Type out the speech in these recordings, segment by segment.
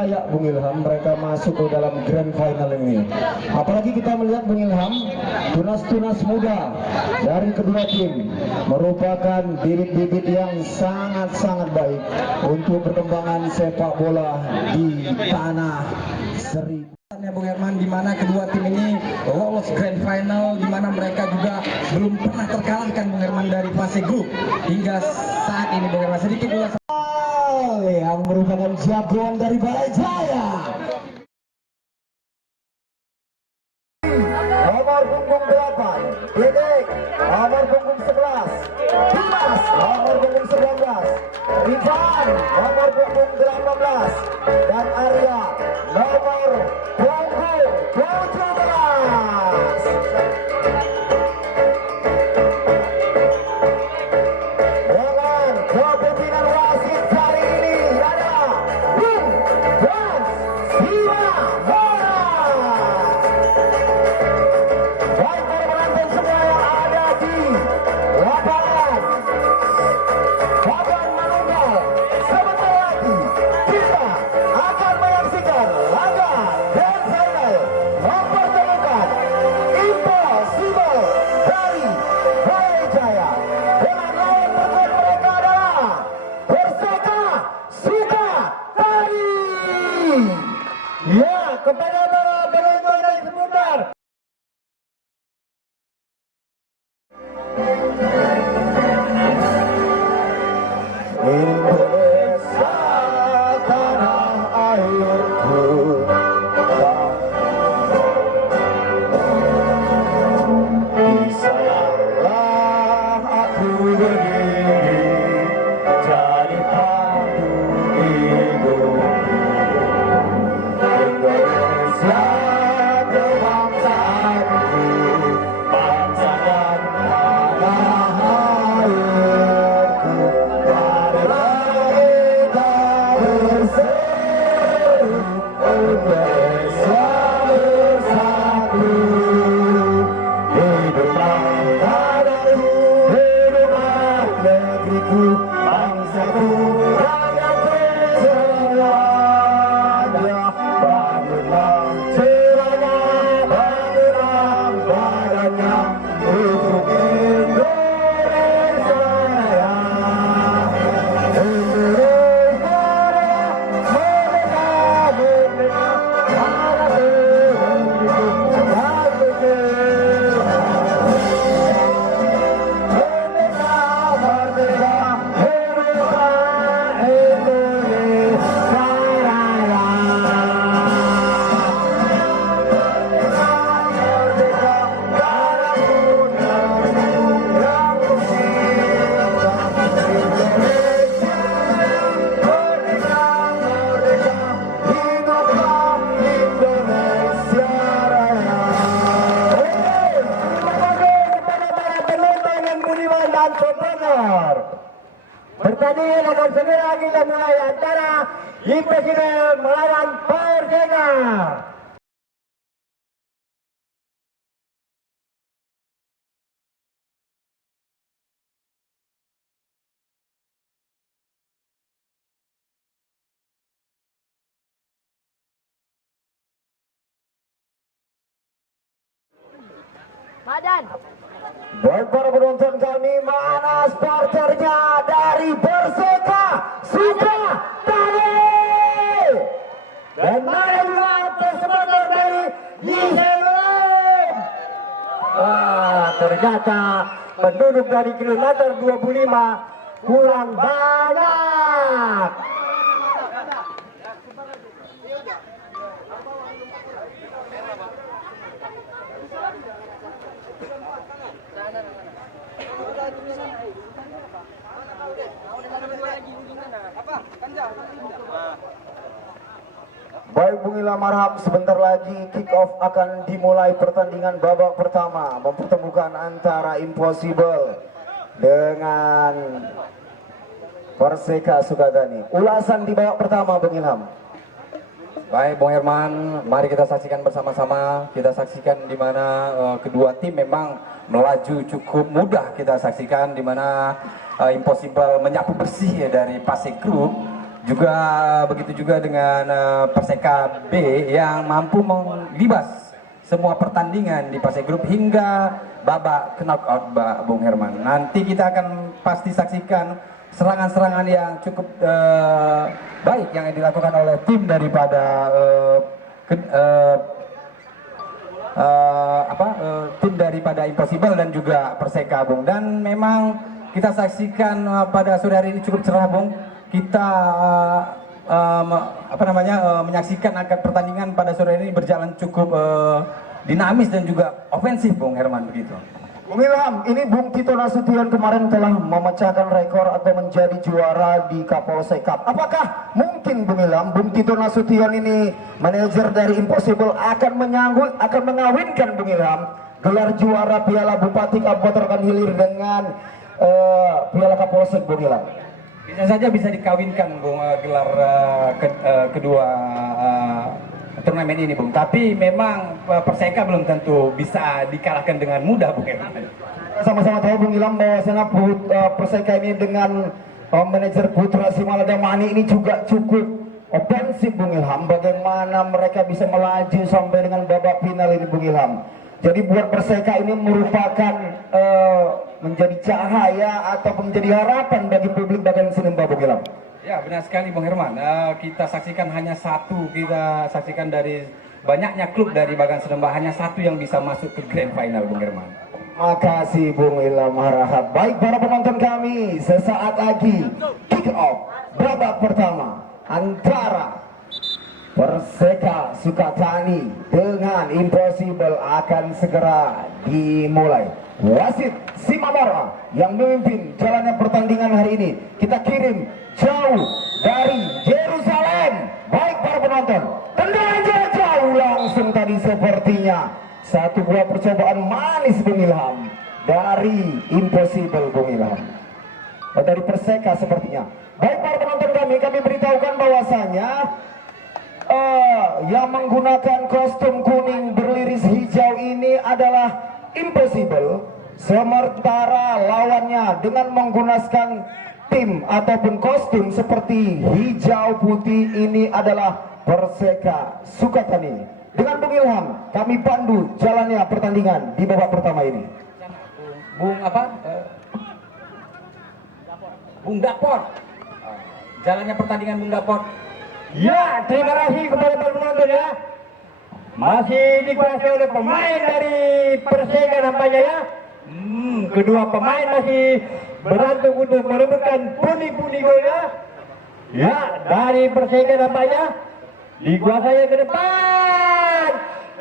layak Bung Ilham mereka masuk ke dalam grand final ini. Apalagi kita melihat Bung Ilham, tunas-tunas muda dari kedua tim merupakan bibit-bibit yang sangat-sangat baik untuk perkembangan sepak bola di tanah Seribu. Bung Herman, di mana kedua tim ini lolos grand final, di mana mereka juga belum pernah terkalahkan Bung Herman dari fase grup hingga saat ini Bung Herman. Sedikit ulasan yang merupakan jagoan dari Balai Jaya. Nomor punggung 8, Dedek. Nomor punggung 11, Dimas. Nomor punggung 19, Rifan. Nomor punggung 18, dan Arya. Nomor punggung 17. Dengan kepemimpinan wasit kali ini adalah Bung Frans Simamora. Baik para penonton semua yang ada di lapangan Papan Manunggal, sebentar lagi kita akan menyaksikan laga grand final mempertemukan Impossible dari Balai Jaya dengan lawan berkuat mereka adalah Perseka Sukatani. Ya, kepada para penonton dan supporter, Indonesia tanah airku, di sanalah aku berdiri jadi pandu hidupku. Indonesia kebangsaanku, bangsa dan tanah airku. Marilah kita berseru, Indonesia bersatu. Hiduplah tanahku, hiduplah negeriku, bangsaku, rakyatku semuanya. Bangunlah jiwanya, bangunlah badannya untuk Indonesia Raya. Indonesia Raya, merdeka, merdeka, para penduduk dan negeri. Merdeka, merdeka, hiduplah Indonesia Raya. Merdeka, tanahku, negeriku yang kucinta. Indonesia Raya, merdeka, merdeka, hiduplah Indonesia Raya. Terima kasih kepada para penonton yang budiman dan supporter. Pertandingan akan segera kita mulai antara Impossible melawan Perseka. Madan. Baik para penonton kami, mana sporternya dari Perseka Sukatani? Dan mana juga supporter dari Yerusalem? Ternyata penduduk dari kilometer 25 kurang banyak. Baik Bung Ilham Marham, sebentar lagi kick off akan dimulai pertandingan babak pertama mempertemukan antara Impossible dengan Perseka Sukatani. Ulasan di babak pertama Bung Ilham. baik Bung Herman, mari kita saksikan bersama-sama. Kita saksikan di mana kedua tim memang melaju cukup mudah. Kita saksikan di mana Impossible menyapu bersih ya dari fase grup juga begitu juga dengan Perseka B yang mampu melibas semua pertandingan di fase grup hingga babak knockout, Bung Herman. Nanti kita akan pasti saksikan serangan-serangan yang cukup baik yang dilakukan oleh tim daripada tim daripada Impossible dan juga Perseka, Bung. Dan memang kita saksikan pada sore hari ini cukup cerah, Bung. Kita menyaksikan akan pertandingan pada sore ini berjalan cukup dinamis dan juga ofensif, Bung Herman, begitu. Bung Ilham, ini Bung Tito Nasution kemarin telah memecahkan rekor atau menjadi juara di Kapolsek Cup. Apakah mungkin Bung Ilham, Bung Tito Nasution ini manajer dari Impossible akan mengawinkan Bung Ilham gelar juara Piala Bupati Kabupaten Hilir dengan Piala Kapolsek, Bung Ilham? Bisa saja bisa dikawinkan, Bung, gelar kedua turnamen ini, Bung. Tapi memang Perseka belum tentu bisa dikalahkan dengan mudah, Bung. Sama-sama tahu, Bung Ilham, bahwasanya Perseka ini dengan manajer Putra Simaladamani ini juga cukup ofensif, Bung Ilham. Bagaimana mereka bisa melaju sampai dengan babak final ini, Bung Ilham? Jadi buat Perseka ini merupakan menjadi cahaya atau menjadi harapan bagi publik Bagan Sinimba, Bung Ilham. Ya, benar sekali, Bung Herman. Kita saksikan hanya satu, kita saksikan dari banyaknya klub dari Bagan Sinimba hanya satu yang bisa masuk ke grand final, Bung Herman. Makasih, Bung Ilham Harahap. Baik para penonton kami, sesaat lagi kick off babak pertama antara Perseka Sukatani dengan Impossible akan segera dimulai. Wasit Simamora yang memimpin jalannya pertandingan hari ini. Kita kirim jauh dari Yerusalem. Baik para penonton, tendangan jauh langsung tadi sepertinya satu buah percobaan manis, Bung Ilham, dari Impossible, Bung Ilham. Dari Perseka sepertinya. Baik para penonton kami beritahukan bahwasanya yang menggunakan kostum kuning berliris hijau ini adalah Impossible, sementara lawannya dengan menggunakan tim ataupun kostum seperti hijau putih ini adalah Perseka Sukatani. Dengan Bung Ilham, kami pandu jalannya pertandingan di babak pertama ini. Bung Bung Dapot. Jalannya pertandingan, Bung Dapot. Ya, terima kasih kepada para penonton ya. Masih dikuasai oleh pemain dari Perseka nampaknya ya. Kedua pemain masih berantem untuk merebutkan pundi-pundi golnya. Ya, dari Perseka nampaknya dikuasai ke depan.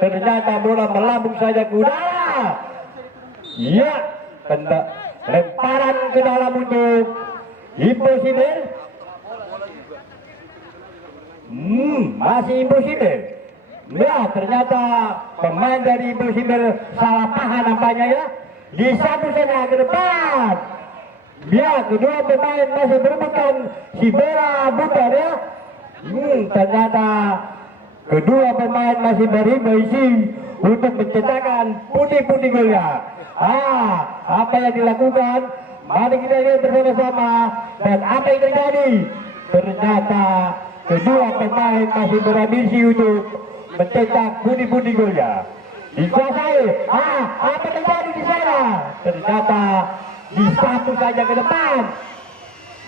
Ternyata bola melambung saja ke udara. Ya, lemparan ke dalam untuk Impossible. Masih Impossible. Ya, ternyata pemain dari Impossible salah paham nampaknya ya. Disapu saja ke depan. Ya, kedua pemain masih berebutkan si bola bukan ya. Ternyata kedua pemain masih berisi untuk mencetakkan pundi-pundi golnya. Apa yang dilakukan? Mari kita lihat bersama-sama dan apa yang terjadi. Ternyata kedua pemain masih berambisi untuk mencetak pundi-pundi golnya. Dikuasai. Apa terjadi di sana? Ternyata disapu saja ke depan.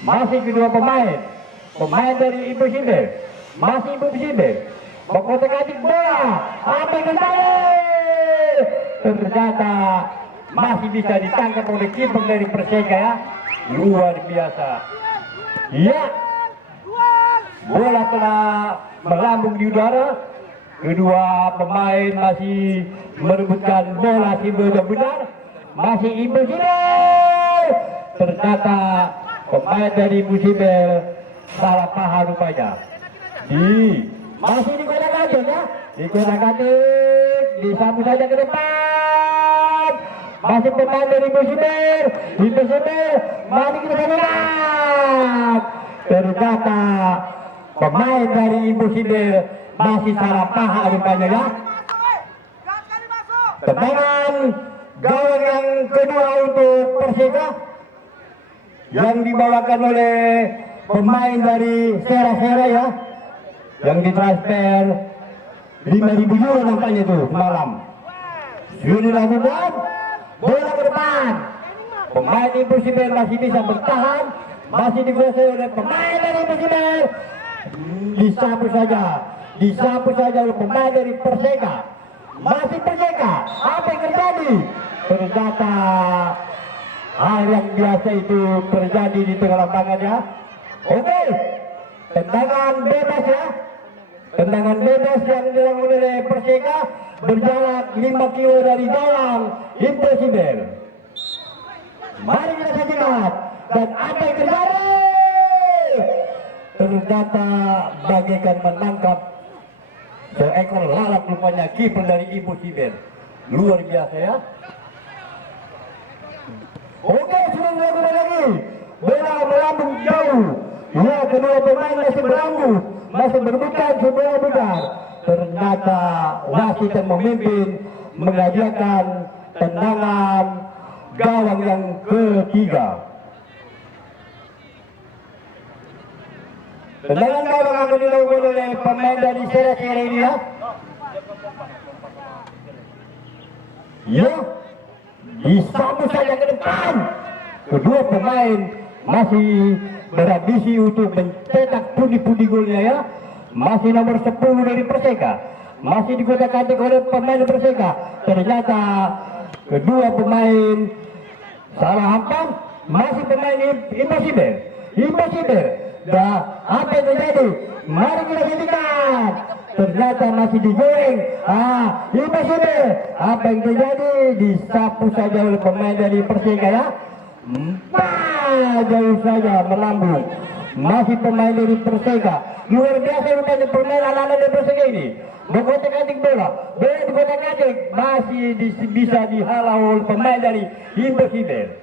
Masih kedua pemain dari Impossible. Masih Impossible mengkotak-atik bola. Apa yang terjadi? Ternyata masih bisa ditangkap oleh kiper dari Perseka ya. Luar biasa. Ya, bola telah melambung di udara. Kedua pemain masih merebutkan bola si benar-benar. Masih Impossible. Ternyata pemain dari Impossible salah paham rupanya. Masih dikotak-atik ya. Dikotak-atik. Disapu saja ke depan. Masih pemain dari Impossible. Mari kita lihat. Ternyata pemain dari Impossible masih salah paham rupanya ya. Tendangan gawang yang kedua untuk Perseka yang dibawakan oleh pemain dari Sera ya, yang ditransfer 5.000 euro nampaknya itu semalam. Sudah dilakukan, bola ke depan. Pemain Impossible masih bisa bertahan, masih dikuasai oleh pemain dari Impossible. Disapu saja oleh pemain dari Perseka. Masih Perseka, apa yang terjadi? Ternyata hal yang biasa itu terjadi di tengah lapangan ya. Oke, tendangan bebas ya. Tendangan bebas yang dilakukan oleh Perseka berjarak 5 kilo dari gawang Impossible. Mari kita saksikan dan apa yang terjadi? Ternyata bagaikan menangkap seekor lalat rupanya kiper dari Impossible. Luar biasa ya. Oke, sudah dilakukan lagi. Bola melambung jauh. Ya, kedua pemain masih berambung, masih berbukan sebelah besar. Ternyata wasit yang memimpin menghadiahkan tendangan gawang yang ketiga. Tendangan gawang akan dilakukan oleh pemain dari Sera ini ya. Ya, disapu saja ke depan. Kedua pemain masih berambisi untuk mencetak pundi-pundi golnya ya. Masih nomor 10 dari Perseka, masih dikotak-katik oleh pemain Perseka. Ternyata kedua pemain salah hampang. Masih pemain Impossible. Dah, apa yang terjadi? Mari kita saksikan. Ternyata masih digoreng. Impossible. Apa yang terjadi? Disapu saja oleh pemain dari Perseka ya. Jauh saja melambung. Masih pemain dari Perseka. Luar biasa rupanya pemain anak-anak dari Perseka ini. Berkotak-katik bola dikotak-katik, masih bisa dihalau oleh pemain dari Impossible.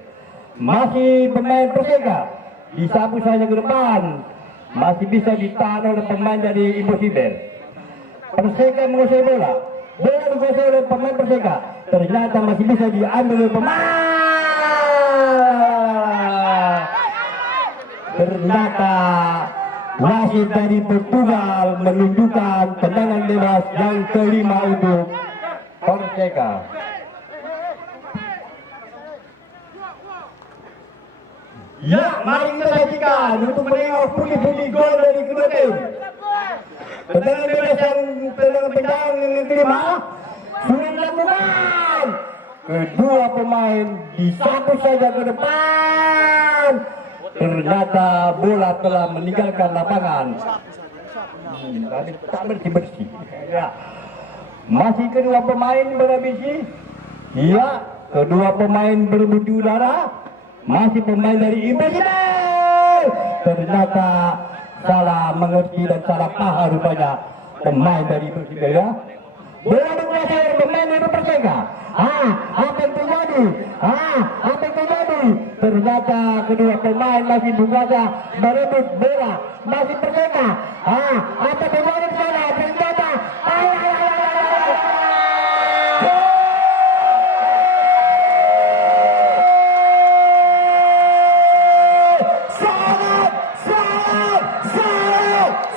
Masih pemain Perseka, disapu saja ke depan, masih bisa ditahan oleh pemain dari Impossible. Perseka menguasai bola dikuasai oleh pemain Perseka. Ternyata masih bisa diambil oleh pemain. Ternyata wasit dari Portugal menunjukkan tendangan bebas yang kelima untuk Perseka. Ya, mari kita saksikan untuk menengok pundi-pundi gol dari kedua tim. Tendangan bebas yang tendangan yang kelima sudah dilakukan. Kedua pemain disapu saja ke depan. Ternyata bola telah meninggalkan lapangan. Tadi tak bersih-bersih. Ya. Masih kedua pemain berambisi. Ya, kedua pemain berebut di udara. Masih pemain dari Impossible. Ternyata salah mengerti dan salah paham rupanya pemain dari Impossible ya. Bola dikuasai oleh pemain dari Perseka. Apa yang terjadi? Apa yang terjadi? Ternyata kedua pemain masih berusaha merebut bola. Masih Perseka. Apa yang terjadi di sana? Ternyata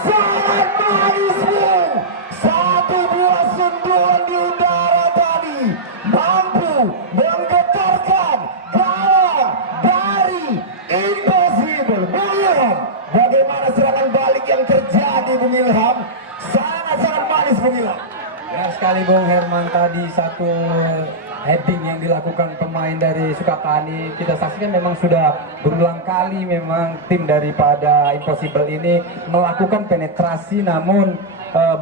sangat manis. Satu buah sentuhan di udara tadi mampu menggetarkan gawang dari Impossible. Ilham, bagaimana serangan balik yang terjadi Bung Ilham? Sangat-sangat manis Bung Ilham. Ya sekali Bung Herman, tadi satu heading yang dilakukan pemain dari Sukatani kita saksikan memang sudah berulang kali memang tim daripada Impossible ini melakukan penetrasi namun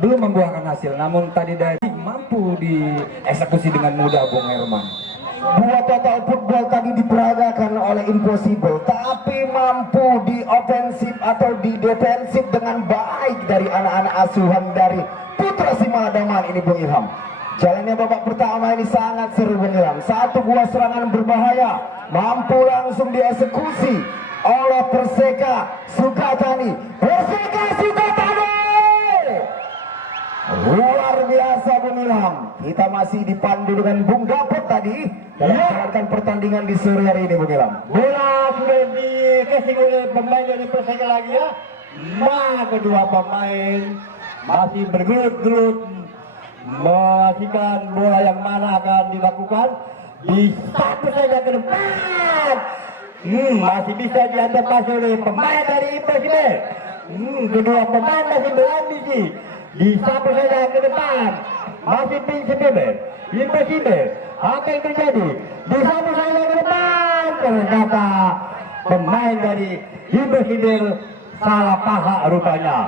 belum membuahkan hasil. Namun tadi dari mampu dieksekusi dengan mudah Bung Herman. Dua total football tadi diperagakan oleh Impossible, tapi mampu di ofensif atau di defensif dengan baik dari anak-anak asuhan dari Putra Simaladaman ini Bung Ilham. Jalannya babak pertama ini sangat seru Bung Ilham. Satu buah serangan berbahaya mampu langsung dieksekusi oleh Perseka Sukatani. Perseka Sukatani Luar biasa Bung Ilham. Kita masih dipandu dengan Bung Dapot tadi dalam menjalankan pertandingan di sore hari ini Bung Ilham. Bola sudah dikasih oleh pemain dari Perseka lagi ya. Kedua pemain masih bergelut-gelut memastikan bola yang mana akan dilakukan. Di satu saja ke depan. Masih bisa diantisipasi oleh pemain dari Impossible. Kedua pemain masih berambisi. Di satu saja ke depan. Masih Impossible. Apa yang terjadi? Di satu saja ke depan. Ternyata pemain dari Impossible salah paha rupanya.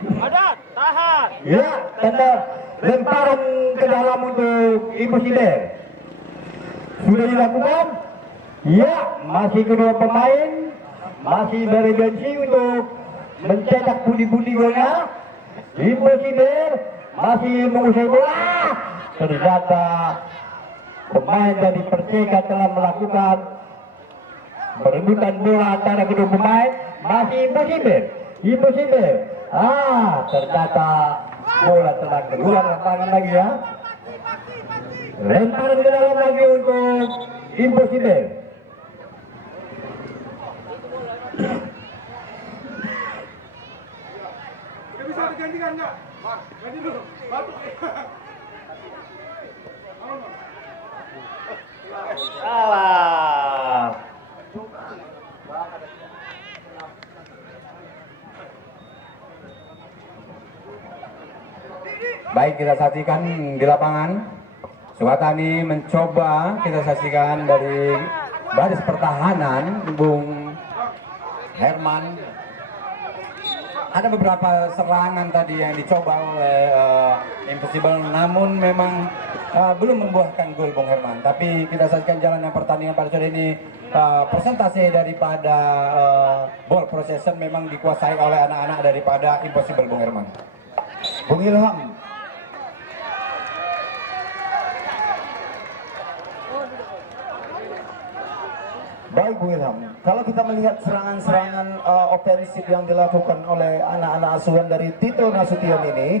Madan, tahan. Ya, tanda lemparan ke dalam untuk Impossible. Sudah dilakukan? Ya, masih kedua pemain masih berurgensi untuk mencetak pundi-pundi golnya. Impossible masih menguasai bola. Ternyata pemain dari Perseka telah melakukan perebutan bola antara kedua pemain. Masih Impossible. Ternyata bola telah keluar lapangan lagi ya. Lemparan ke dalam lagi untuk Impossible. Bisa digantikan enggak? Ganti dulu. Batuk. Salah. Baik, kita saksikan di lapangan. Suwatani mencoba, kita saksikan dari baris pertahanan Bung Herman. Ada beberapa serangan tadi yang dicoba oleh Impossible, namun memang belum membuahkan gol Bung Herman. Tapi kita saksikan jalannya pertandingan pada sore ini. Persentase daripada ball possession memang dikuasai oleh anak-anak daripada Impossible Bung Herman. Bung Ilham, baik Bung Ilham, kalau kita melihat serangan-serangan ofensif yang dilakukan oleh anak-anak asuhan dari Tito Nasution ini,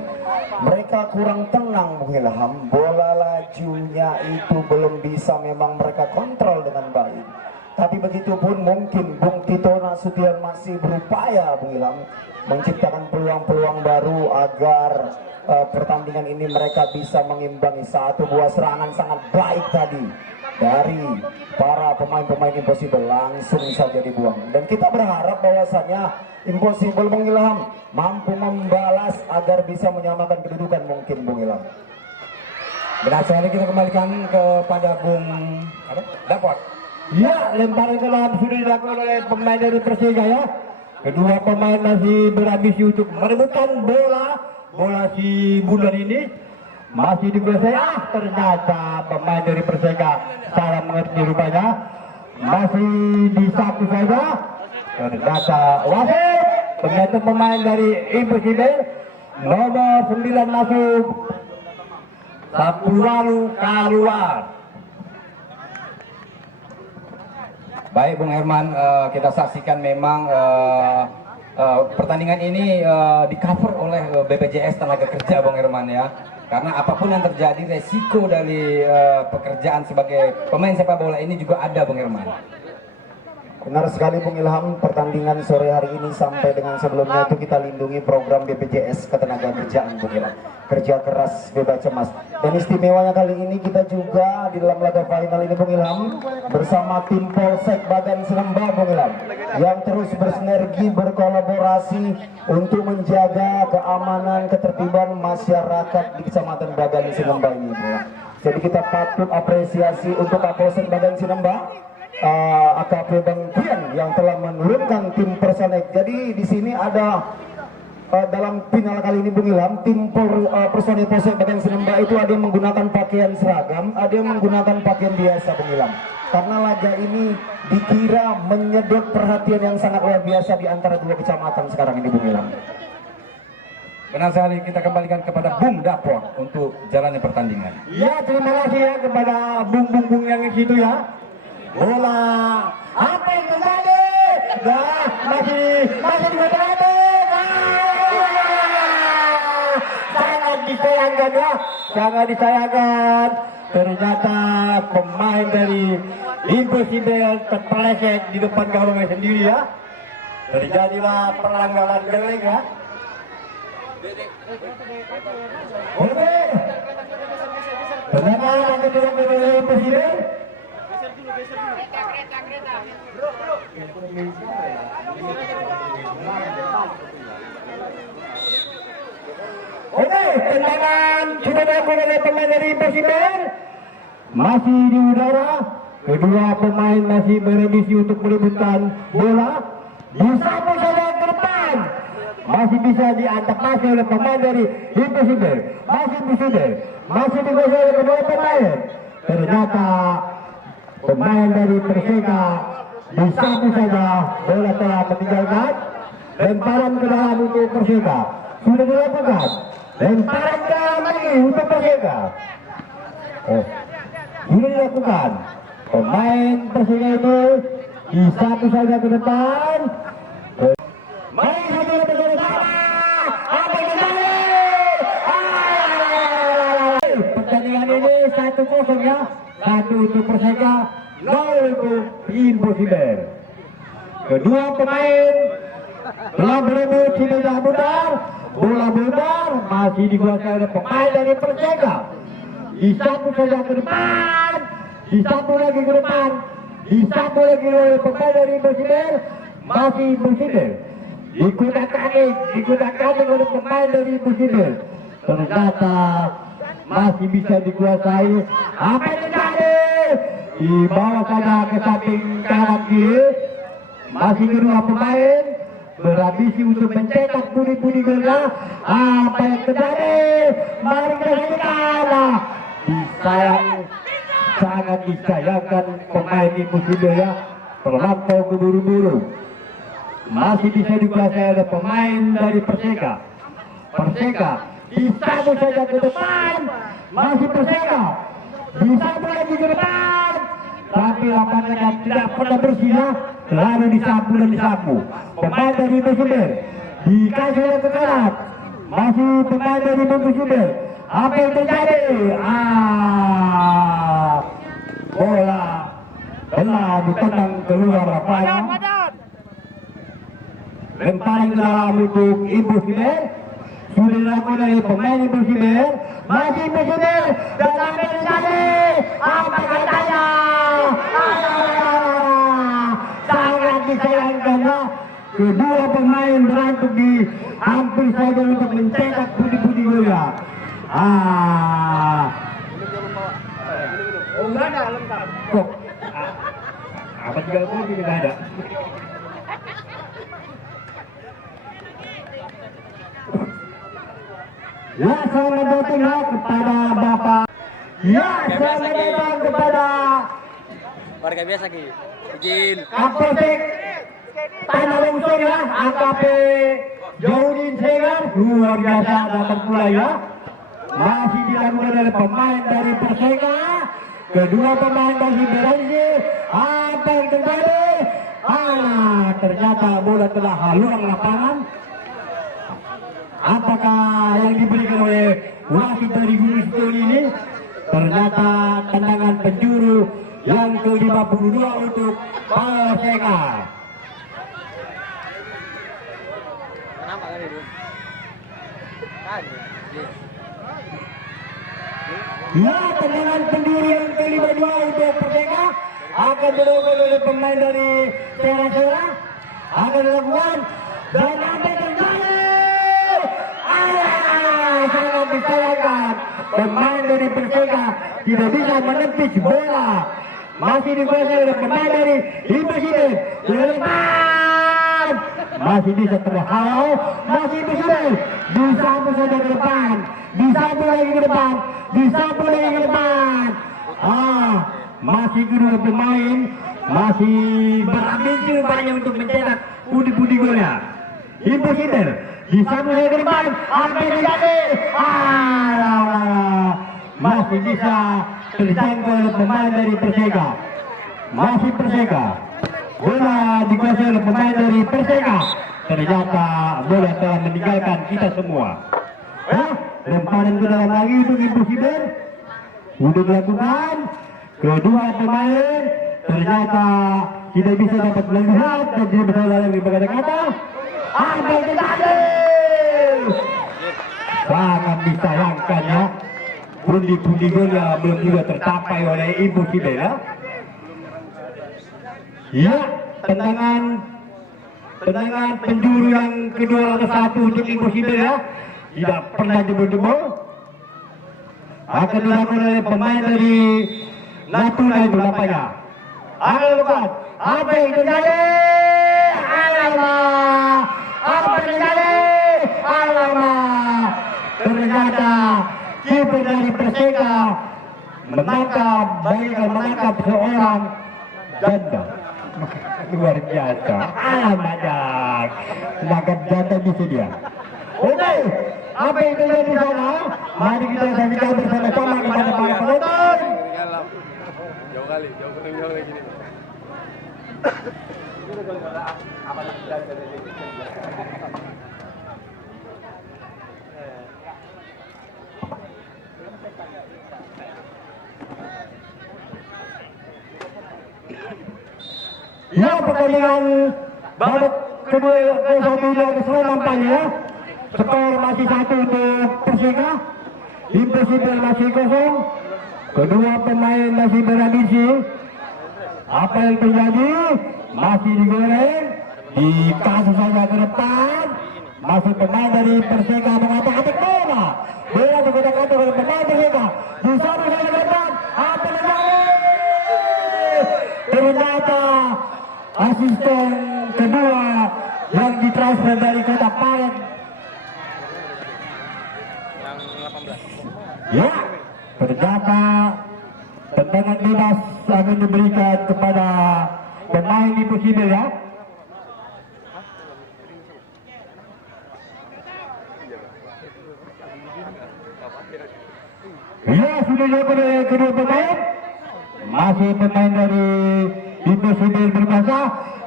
mereka kurang tenang Bung Ilham. Bola lajunya itu belum bisa memang mereka kontrol dengan baik. Tapi begitupun mungkin Bung Tito Nasution masih berupaya Bung Ilham menciptakan peluang-peluang baru agar pertandingan ini mereka bisa mengimbangi. Satu buah serangan sangat baik tadi dari para pemain-pemain Impossible langsung saja dibuang, dan kita berharap bahwasanya Impossible Bung Ilham mampu membalas agar bisa menyamakan kedudukan mungkin Bung Ilham. Benar sekali, kita kembalikan kepada Bung Dapot. Ya, lemparan ke dalam sudah dilakukan oleh pemain dari Perseka ya. Kedua pemain masih berambisi untuk merebutkan bola si Bulan ini. Masih dikuasai, ternyata pemain dari Perseka salah mengerti rupanya. Masih di satu saja. Ternyata wasit, ternyata pemain dari Impossible nomor 9 masuk, Sapu lalu keluar. Baik Bung Herman, kita saksikan memang pertandingan ini di cover oleh BPJS Tenaga Kerja Bung Herman ya. Karena apapun yang terjadi, resiko dari pekerjaan sebagai pemain sepak bola ini juga ada Bung Herman. Benar sekali Bung Ilham, pertandingan sore hari ini sampai dengan sebelumnya itu kita lindungi program BPJS Ketenagakerjaan Bung Ilham. Kerja keras bebas cemas. Dan istimewanya kali ini kita juga di dalam laga final ini Bung Ilham bersama tim Polsek Bagan Seremba Bung Ilham yang terus bersinergi berkolaborasi untuk menjaga keamanan ketertiban masyarakat di Kecamatan Bagan Seremba ini Bung Ilham. Jadi kita patut apresiasi untuk Kapolsek Bagan Seremba, AKP Bang Kian yang telah menurunkan tim personek. Jadi di sini ada dalam final kali ini Bung Ilham, tim personil Polsek Bagan Seremba itu ada yang menggunakan pakaian seragam, ada yang menggunakan pakaian biasa Bung Ilham. Karena laga ini dikira menyedot perhatian yang sangat luar biasa di antara dua kecamatan sekarang ini Bung Ilham. Benar sekali, kita kembalikan kepada Bung Dapot untuk jalannya pertandingan. Ya, terima kasih ya kepada bung-bung yang di situ ya. Bola apa yang terjadi? Masih di mata disayangkan ya, sangat disayangkan. Ternyata pemain dari Impossible terpeleset di depan gawangnya sendiri ya. Terjadilah pelanggaran geleng ya. Oke. Ternyata yang kedua dari Impossible. Oke, tendangan sudah dilakukan oleh pemain dari Impossible. Masih di udara. Kedua pemain masih berebisi untuk merebutkan bola. Disapu saja ke depan. Masih bisa diantisipasi oleh pemain dari Impossible. Masih Impossible. Masih dikuasai oleh kedua pemain. Ternyata pemain dari Perseka disapu saja, bola telah meninggalkan. Lemparan ke dalam untuk Perseka sudah dilakukan. Lemparan ke dalam lagi untuk Perseka. Sudah dilakukan. Pemain Perseka itu disapu saja ke depan. Main satu bersama. Apa yang terjadi? Pertandingan ini 1-0 ya. 1 untuk Perseka, 0 untuk Impossible. Kedua pemain telah berebut tidak mudah. Bola mudah masih dikuasai oleh pemain dari Perseka. Disapu saja ke depan. Disapu lagi ke depan. Disapu lagi oleh pemain dari Impossible. Masih Impossible. Digunakan oleh pemain dari Impossible. Ternyata masih bisa dikuasai. Apa yang terjadi? Dibawa saja ke samping kanan kiri. Masih kedua pemain berambisi untuk mencetak pundi-pundi golnya. Apa yang terjadi? Mari kita saksikan. Sangat disayangkan pemain Impossible ya, terlampau keburu-buru. Masih bisa dikuasai oleh pemain dari Perseka. Perseka disapu saja ke depan. Masih Perseka disapu lagi ke depan. Tapi lapangannya tidak pernah bersih ya, selalu disapu dan disapu. Pemain dari Impossible dikasih oleh ke kanan. Masih pemain dari Impossible. Apa yang terjadi? Bola telah ditendang keluar lapangan. Lemparan ke dalam untuk Impossible. Sudah dilakukan oleh pemain Impossible. Masih Impossible. Dan apa yang terjadi? Apa katanya? Sangat disayangkan ya. Kedua pemain berantem di hampir saja untuk mencetak pundi-pundi golnya. Enggak ada lengkap. Kok? Apa 30 tidak ada? Ya, selamat datang ya kepada Bapak. Ya, selamat datang kepada Warga biasa Ki. Izin. Kapolsek Tanah Longsor ya, AKP Jodin Segar. Luar biasa datang pula ya. Masih dilakukan oleh pemain dari Perseka. Kedua pemain masih berhenti. Apa yang terjadi? Ternyata bola telah haluan lapangan. Apakah yang diberikan oleh wasit dari Gunung Situl ini? Ternyata tendangan penjuru yang ke-52 untuk Perseka. Kenapa kan itu? Ya, tendangan penjuru yang ke-52 untuk Perseka akan dilakukan oleh pemain dari Sera. Akan dilakukan dan apa yang terjadi? Sangat disayangkan pemain dari Perseka tidak bisa menepis bola. Masih dikuasai oleh pemain dari Impossible. Depan masih bisa terhalau. Masih Impossible disapu saja ke depan. Disapu lagi ke depan. Disapu lagi ke depan. Masih kedua pemain masih berambisi banyak untuk mencetak pundi-pundi golnya. Impossible disapu lagi ke depan. Apa yang terjadi? Masih bisa terjangkau oleh pemain dari Perseka. Masih Perseka. Bola dikuasai oleh pemain dari Perseka. Ternyata bola telah meninggalkan kita semua. lemparan ke dalam lagi untuk impossible. Sudah dilakukan. Kedua pemain ternyata tidak bisa dapat melihat dan tidak bisa lari di bagian kata. Apa yang terjadi? Sangat disayangkan ya. Pundi-pundi gol yang belum juga tercapai oleh impossible ya. Ya, tendangan penjuru yang ke-201 untuk impossible ya. Tidak pernah jebol-jebol. Akan dilakukan oleh pemain dari Natuna itu nampaknya. Akan dilakukan. Apa yang terjadi? Alamak! Apa yang terjadi? Alamak! Ternyata kiper dari Perseka menangkap seorang janda. Luar biasa. Alamak, menangkap janda bisa dia. Oke, apa yang terjadi di sana? Mari kita saksikan bersama-sama kepada para penonton. Jauh kali gini. Ya, pertandingan babak kedua ke-1 dan ke-10 nampaknya. Skor masih 1 untuk Perseka. Impossible masih kosong. Kedua pemain masih berambisi. Apa yang terjadi? Masih digoreng. Dikasih saja ke depan. Masih pemain dari Perseka mengatakan bola. Bola digunakan oleh pemain Perseka. Di sana saja ke depan. Apa yang terjadi? Ternyata asisten kedua yang ditransfer dari Kota Payet. Yang 18. Ya, ternyata tendangan bebas akan diberikan kepada pemain impossible ya. Ya, sudah dilakukan oleh kedua pemain. Masih pemain dari impossible bermasa.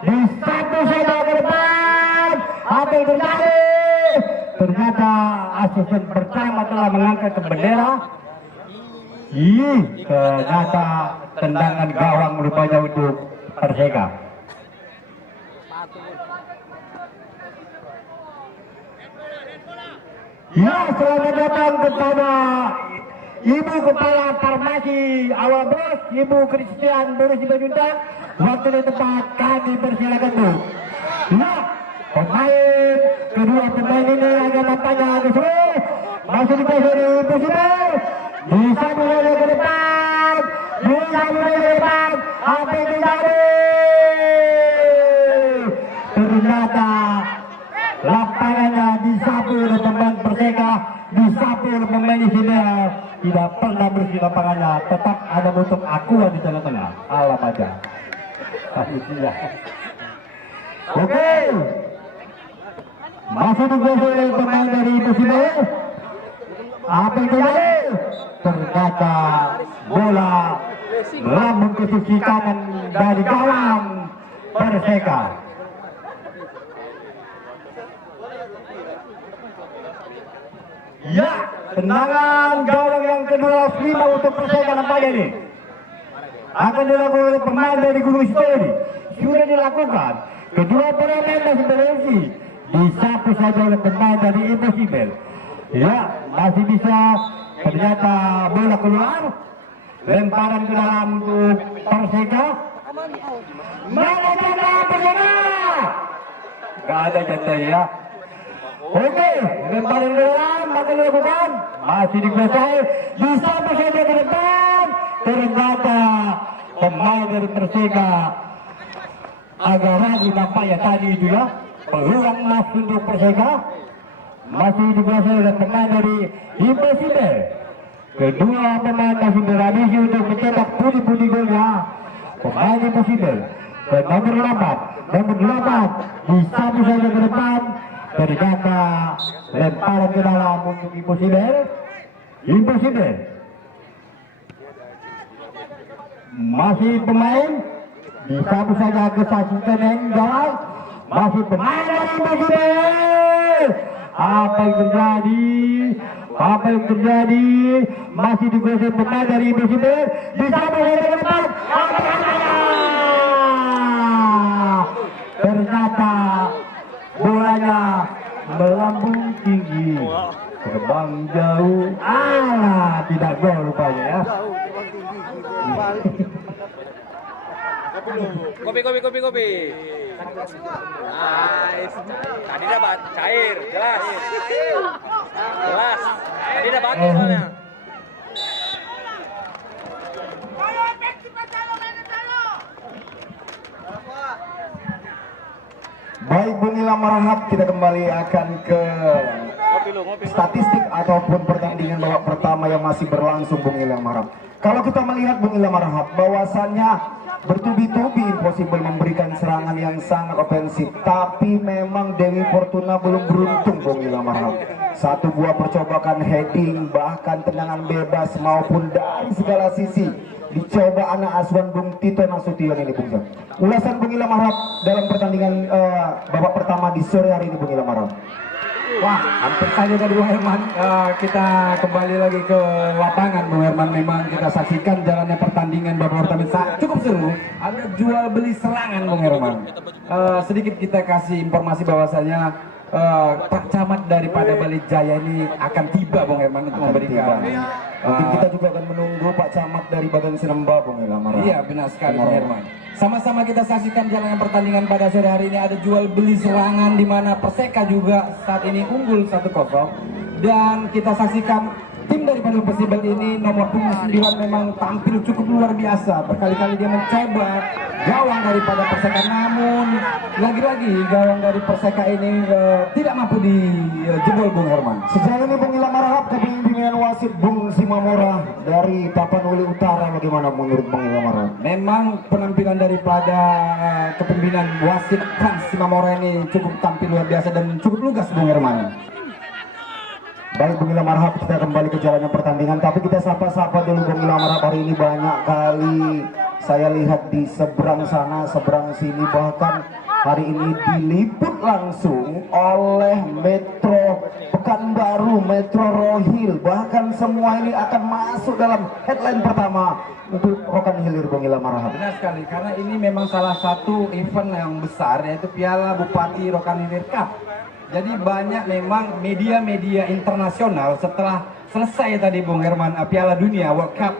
Di satu saja ke depan. Apa yang terjadi? Ternyata asisten pertama telah mengangkat ke bendera. Ternyata tendangan gawang rupanya untuk Perseka. Ya, selamat datang kepada Ibu Kepala Farmasi Awal Bros, Ibu Christian Boris Simanjuntak. Waktu dan tempat kami persilakan Bu. Ya, kedua pemain ini agak nampaknya agak seru. Masih dikasih dari impossible. Bisa mulai ke depan. Apa yang terjadi? Ternyata lapangannya disapu oleh pemain Perseka, disapu oleh pemain Isidel. Tidak pernah bersih lapangannya, tetap ada bentuk aqua di tengah-tengah. Alam aja. Oke. Masih digosok oleh pemain dari Impossible. Apa yang terjadi? Ternyata bola lambung ke sisi kanan dari gawang Perseka. Ya, tendangan gawang yang ke-25 untuk Perseka nampaknya ini. Akan dilakukan oleh pemain dari Gunung Sitoli. Sudah dilakukan. Kedua pemain masih berhenti. Disapu saja oleh pemain dari Impossible. Ya, masih bisa. Ternyata bola keluar. Lemparan ke dalam untuk Perseka. Mana janda Perseka? Gak ada janda ya. Oke, lemparan ke dalam akan dilakukan. Masih dikuasai. Disapu saja ke depan. Ternyata pemain dari Perseka agak ragu nampaknya tadi itu ya. Peluang emas untuk Perseka. Masih dikuasai oleh pemain dari Impossible. Kedua pemain masih berambisi untuk mencetak pundi-pundi golnya. Pemain Impossible. Dan nomor 8 disapu saja ke depan. Ternyata lemparan ke dalam untuk Impossible. Masih pemain disapu saja ke sisi kanan gawang. Masih pemain dari Impossible. Apa yang terjadi? Apa yang terjadi? Masih dikuasai pemain dari Imbosibel. Disambung ke depan. Ternyata bolanya melambung tinggi, terbang jauh. Tidak gol rupanya ya. Kopi. Nice. Tadi dapat cair, jelas. Tadi udah bagus soalnya. Baik Bung Ilham Marhab, kita kembali akan ke statistik ataupun pertandingan babak pertama yang masih berlangsung Bung Ilham Marhab. Kalau kita melihat Bung Ilham Marhab, bahwasannya bertubi-tubi Impossible memberikan serangan yang sangat ofensif, tapi memang Dewi Fortuna belum beruntung Bung Ilham Marhab. Satu buah percobaan heading, bahkan tendangan bebas maupun dari segala sisi dicoba anak asuhan Bung Tito Nasution ini Bung Ilham. Ulasan Bung Ilham Marhab dalam pertandingan babak pertama di sore hari ini Bung Ilham Marhab. Wah, hampir saja tadi Bung Herman. Kita kembali lagi ke lapangan Bung Herman. Memang kita saksikan jalannya pertandingan babak pertama cukup seru. Ada jual beli serangan Bung Herman. Sedikit kita kasih informasi bahwasanya Pak Camat daripada Bali Jaya ini akan tiba Bung Herman untuk memberikan. Mungkin kita juga akan menunggu Pak Camat dari Badan Sinemba Bung Ilham Marhab. Iya benar sekali Bung Herman. Sama-sama kita saksikan jalannya pertandingan pada sore hari ini. Ada jual beli serangan di mana Perseka juga saat ini unggul 1-0. Dan kita saksikan tim daripada Impossible ini nomor 9 memang tampil cukup luar biasa. Berkali-kali dia mencoba gawang daripada Perseka, namun lagi-lagi gawang dari Perseka ini tidak mampu dijebol Bung Herman. Sejauh ini Bung Ilham Marhab, kepemimpinan wasit Bung Simamora dari Tapanuli Utara, bagaimana menurut Bung Ilham Marhab? Memang penampilan daripada kepemimpinan wasit Frans Simamora ini cukup tampil luar biasa dan cukup lugas Bung Herman. Baik Bung Ilham Marhab, kita kembali ke jalannya pertandingan, tapi kita sapa-sapa dulu Bung Ilham Marhab. Hari ini banyak kali saya lihat di seberang sana, seberang sini, bahkan hari ini diliput langsung oleh Metro Pekanbaru, Metro Rohil, bahkan semua ini akan masuk dalam headline pertama untuk Rokan Hilir Bung Ilham Marhab. Benar sekali, karena ini memang salah satu event yang besar, yaitu Piala Bupati Rokan Hilir Cup. Jadi banyak memang media-media internasional setelah selesai tadi Bung Herman Piala Dunia World Cup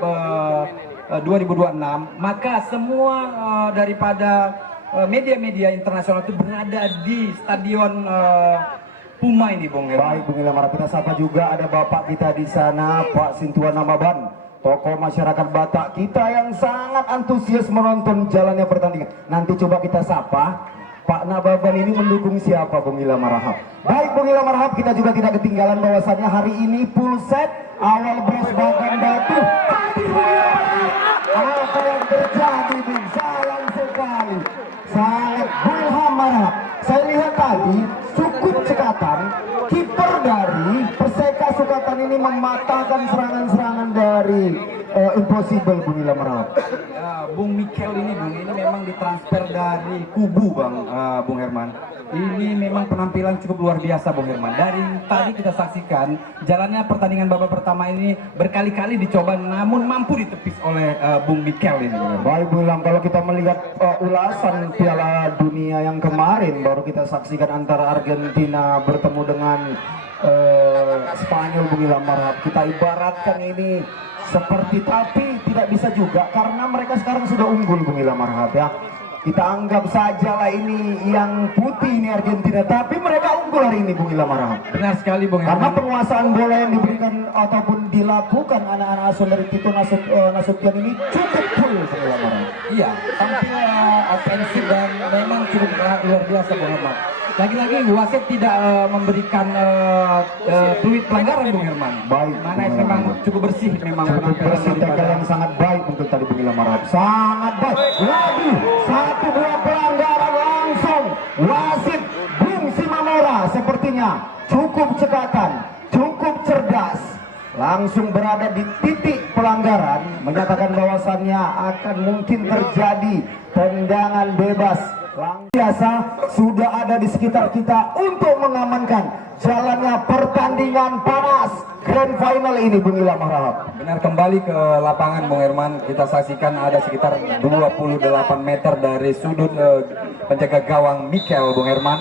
2026, maka semua daripada media-media internasional itu berada di stadion Puma ini Bung Herman. Baik Bung Ilham Marhab, kita sapa juga ada Bapak kita di sana, Pak Sintuan Namaban, tokoh masyarakat Batak kita yang sangat antusias menonton jalannya pertandingan. Nanti coba kita sapa Pak Nababan ini mendukung siapa Bung Ilham Marhab. Baik Bung Ilham Marhab, kita juga tidak ketinggalan bahwasannya hari ini full set awal bros bagan batu. Apa yang terjadi Bung? Sayang sekali. Sangat Bung Ilham Marhab. Saya lihat tadi cukup cekatan kiper dari Perseka Sukatan ini mematahkan serangan-serangan dari Impossible Bung Ilham Marhab. Bung Mikel ini memang ditransfer dari Kubu Bung Herman. Ini memang penampilan cukup luar biasa Bung Herman. Dari tadi kita saksikan jalannya pertandingan babak pertama ini berkali-kali dicoba namun mampu ditepis oleh Bung Mikel ini. Baik Bung Ilham, kalau kita melihat ulasan Piala Dunia yang kemarin baru kita saksikan antara Argentina bertemu dengan Spanyol Bung Ilham Marhab. Kita ibaratkan ini seperti, tapi tidak bisa juga karena mereka sekarang sudah unggul Bung Ilham Marhab ya. Kita anggap sajalah ini yang putih ini Argentina, tapi mereka unggul hari ini Bung Ilham Marhab. Benar sekali Bung Karena Herman. penguasaan bola yang diberikan ataupun dilakukan anak-anak asuhan dari Tito Nasution ini cukup full Bung Ilham Marhab. Iya, tampil ofensif dan memang cukup luar biasa Bung Herman. Lagi-lagi wasit tidak memberikan fluid pelanggaran Bung Herman. Baik, Mana Bung memang Herman. cukup bersih memang Cukup penampilan bersih, tackle yang sangat baik untuk tadi Bung Ilham Marhab. Sangat baik. Lagi satu buah pelanggaran langsung. Wasit Bung Simamora sepertinya cukup cekatan, cukup cerdas. Langsung berada di titik pelanggaran, menyatakan bahwasannya akan mungkin terjadi tendangan bebas. Biasa sudah ada di sekitar kita untuk mengamankan jalannya pertandingan panas grand final ini Bung Ilham Harahap. Benar, kembali ke lapangan Bung Herman, kita saksikan ada sekitar 28 meter dari sudut penjaga gawang Mikel Bung Herman.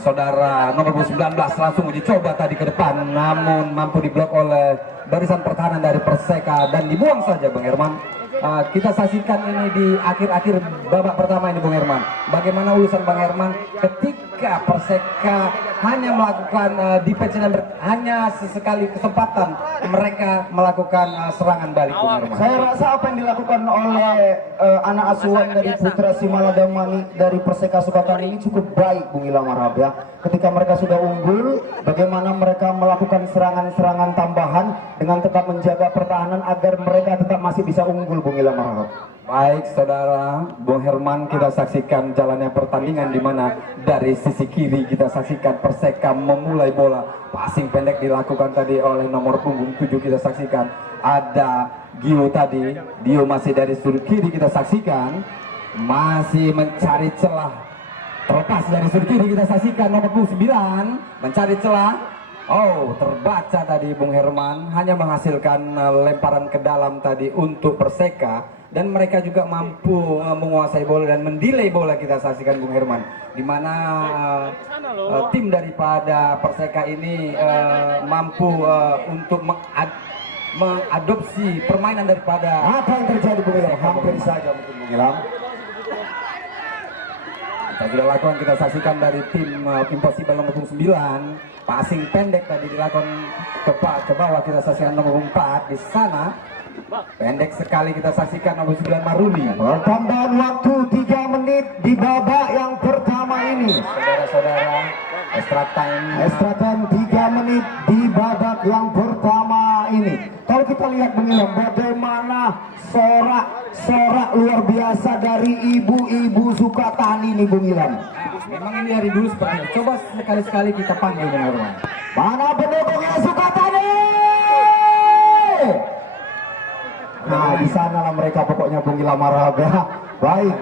Saudara nomor 19 langsung uji coba tadi ke depan, namun mampu diblok oleh barisan pertahanan dari Perseka dan dibuang saja Bung Herman. Kita saksikan ini di akhir-akhir babak pertama ini Bung Herman. Bagaimana ulusan Bang Herman ketika Perseka hanya melakukan defense dan hanya sesekali kesempatan mereka melakukan serangan balik Bung Herman. Saya rasa apa yang dilakukan oleh anak asuhan dari Putra Simaladamani dari Perseka Sukatani ini cukup baik Bung Ilham Harahap ya. Ketika mereka sudah unggul, bagaimana mereka melakukan serangan-serangan tambahan dengan tetap menjaga pertahanan agar mereka tetap masih bisa unggul Bung Ilham Harahap. Baik saudara Bung Herman, kita saksikan jalannya pertandingan di mana dari sisi kiri kita saksikan Perseka memulai bola, passing pendek dilakukan tadi oleh nomor punggung 7. Kita saksikan ada Gio tadi, Dio masih dari sudut kiri, kita saksikan masih mencari celah, terlepas dari sudut kiri kita saksikan nomor 9 mencari celah. Oh, terbaca tadi Bung Herman, hanya menghasilkan lemparan ke dalam tadi untuk Perseka, dan mereka juga mampu menguasai bola dan mendelay bola. Kita saksikan Bung Herman, di mana tim daripada Perseka ini mampu untuk mengadopsi permainan daripada Apa yang terjadi Bung Ilham? Hampir saja mungkin Bung Ilham. kita sudah lakukan, kita saksikan dari tim Impossible nomor 9, passing pendek tadi dilakukan ke bawah. Kita saksikan nomor 4 di sana, pendek sekali. Kita saksikan nomor 9 Maruli. Pertambahan waktu 3 menit di babak yang pertama ini. Saudara-saudara, extra time 3 menit di babak yang pertama ini. Kalau kita lihat Bung Ilham, bagaimana sorak luar biasa dari ibu-ibu Sukatani ini Bung Ilham. Memang ini dari dulu seperti itu. Coba sekali-sekali kita panggil Bung Herman. Mana pendukungnya Sukatani? Nah, di sanalah mereka pokoknya Bung Ilham Harahap ya. Baik,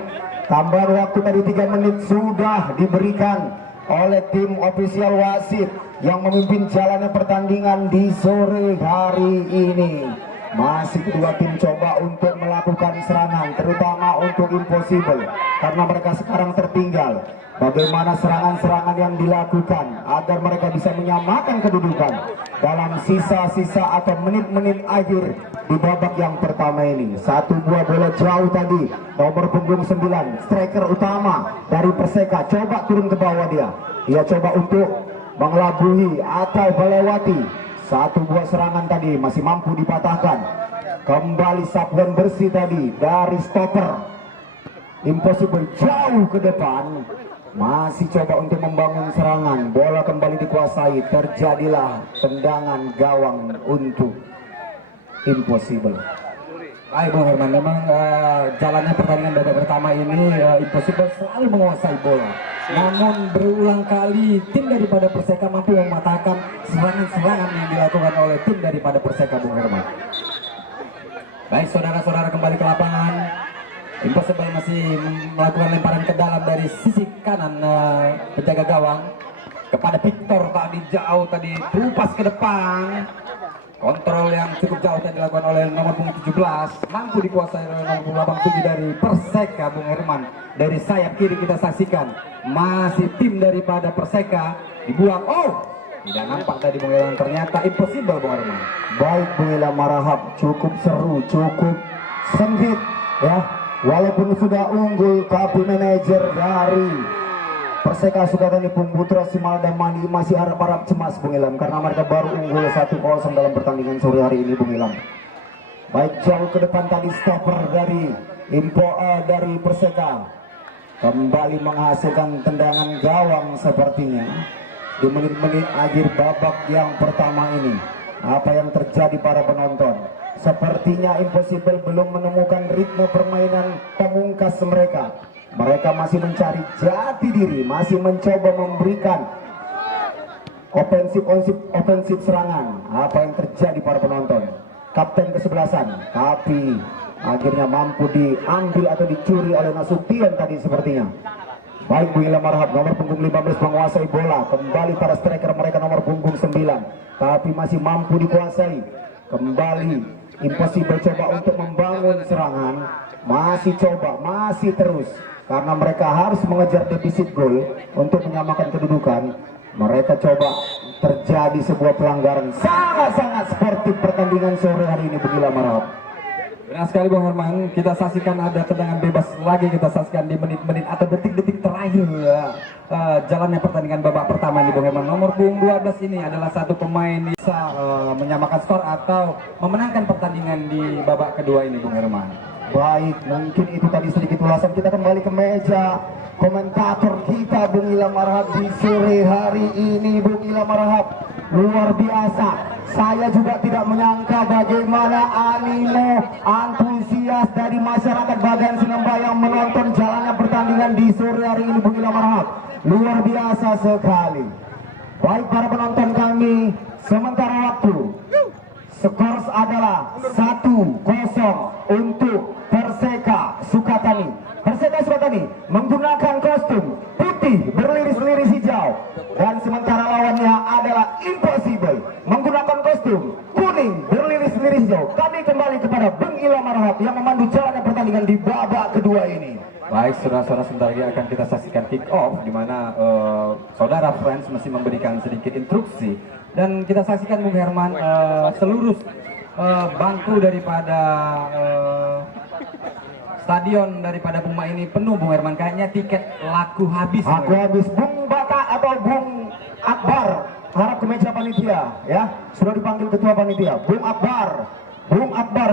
tambahan waktu tadi 3 menit sudah diberikan oleh tim ofisial wasit yang memimpin jalannya pertandingan di sore hari ini. Masih kedua tim coba untuk melakukan serangan, terutama untuk Impossible, karena mereka sekarang tertinggal. Bagaimana serangan-serangan yang dilakukan agar mereka bisa menyamakan kedudukan dalam sisa-sisa atau menit-menit akhir di babak yang pertama ini. Satu buah bola jauh tadi, nomor punggung 9, striker utama dari Perseka, coba turun ke bawah dia. Dia coba untuk mengelabui atau melewati. Satu buah serangan tadi masih mampu dipatahkan. Kembali sapuan bersih tadi dari stopper Impossible jauh ke depan. Masih coba untuk membangun serangan. Bola kembali dikuasai. Terjadilah tendangan gawang untuk Impossible. Baik Bung Herman, memang jalannya pertandingan babak pertama ini Impossible selalu menguasai bola. Namun berulang kali tim daripada Perseka mampu mematahkan serangan-serangan yang dilakukan oleh tim daripada Perseka Bung Herman. Baik saudara-saudara, kembali ke lapangan. Impossible masih melakukan lemparan ke dalam dari sisi kanan penjaga gawang kepada Victor tadi, jauh tadi, terupas ke depan. Kontrol yang cukup jauh tadi dilakukan oleh nomor punggung 17, mampu dikuasai oleh nomor punggung 87 dari Perseka Bung Herman. Dari sayap kiri kita saksikan masih tim daripada Perseka dibuang. Oh, tidak nampak tadi Bung Herman, ternyata Impossible Bung Herman. Baik Bung Ilham Harahap, cukup seru, cukup sengit ya. Walaupun sudah unggul, tapi manajer dari Perseka Sukatani Putra Simaladamani masih harap-harap cemas Bung Ilham, karena mereka baru unggul 1-0 dalam pertandingan sore hari ini Bung Ilham. Baik, jauh ke depan tadi stopper dari dari Perseka kembali menghasilkan tendangan gawang sepertinya di menit-menit akhir babak yang pertama ini. Apa yang terjadi para penonton? Sepertinya Impossible belum menemukan ritme permainan pemungkas mereka. Mereka masih mencari jati diri, masih mencoba memberikan ofensif serangan. Apa yang terjadi para penonton? Kapten kesebelasan, tapi akhirnya mampu diambil atau dicuri oleh Nasution tadi sepertinya. Baik Bung Ilham Harahap, nomor punggung 15 menguasai bola. Kembali para striker mereka nomor punggung 9. tapi masih mampu dikuasai. Kembali Impossible coba untuk membangun serangan, masih coba, masih terus, karena mereka harus mengejar defisit gol untuk menyamakan kedudukan. Mereka coba, terjadi sebuah pelanggaran. Sangat-sangat sportif pertandingan sore hari ini Bung Ilham Harahap. Benar sekali Bung Herman, kita saksikan ada tendangan bebas lagi, kita saksikan di menit-menit atau detik-detik terakhir jalannya pertandingan babak pertama di Bung Herman. Nomor punggung 12 ini adalah satu pemain bisa menyamakan skor atau memenangkan pertandingan di babak kedua ini Bung Herman. Baik, mungkin itu tadi sedikit ulasan. Kita kembali ke meja komentator kita Bung Ilham Harahap di sore hari ini. Bung Ilham Harahap, luar biasa. Saya juga tidak menyangka bagaimana animo antusias dari masyarakat Bagan Sinamba yang menonton jalannya pertandingan di sore hari ini Bung Ilham Harahap. Luar biasa sekali. Baik para penonton kami, sementara waktu skor adalah 1-0 untuk Perseka Sukatani. Perseka Sukatani menggunakan kostum putih berliris-liris hijau, dan sementara lawannya adalah Impossible menggunakan kostum kuning berliris-liris hijau. Kami kembali kepada Bung Ilham Harahap yang memandu jalannya pertandingan di babak kedua ini. Baik, saudara-saudara, sebentar lagi akan kita saksikan kick off, di mana saudara Friends masih memberikan sedikit instruksi, dan kita saksikan Bung Herman seluruh bangku daripada stadion daripada Puma ini penuh Bung Herman, kayaknya tiket laku habis. Laku habis. Bung Bata atau Bung Akbar harap ke meja panitia ya, sudah dipanggil ketua panitia. Bung Akbar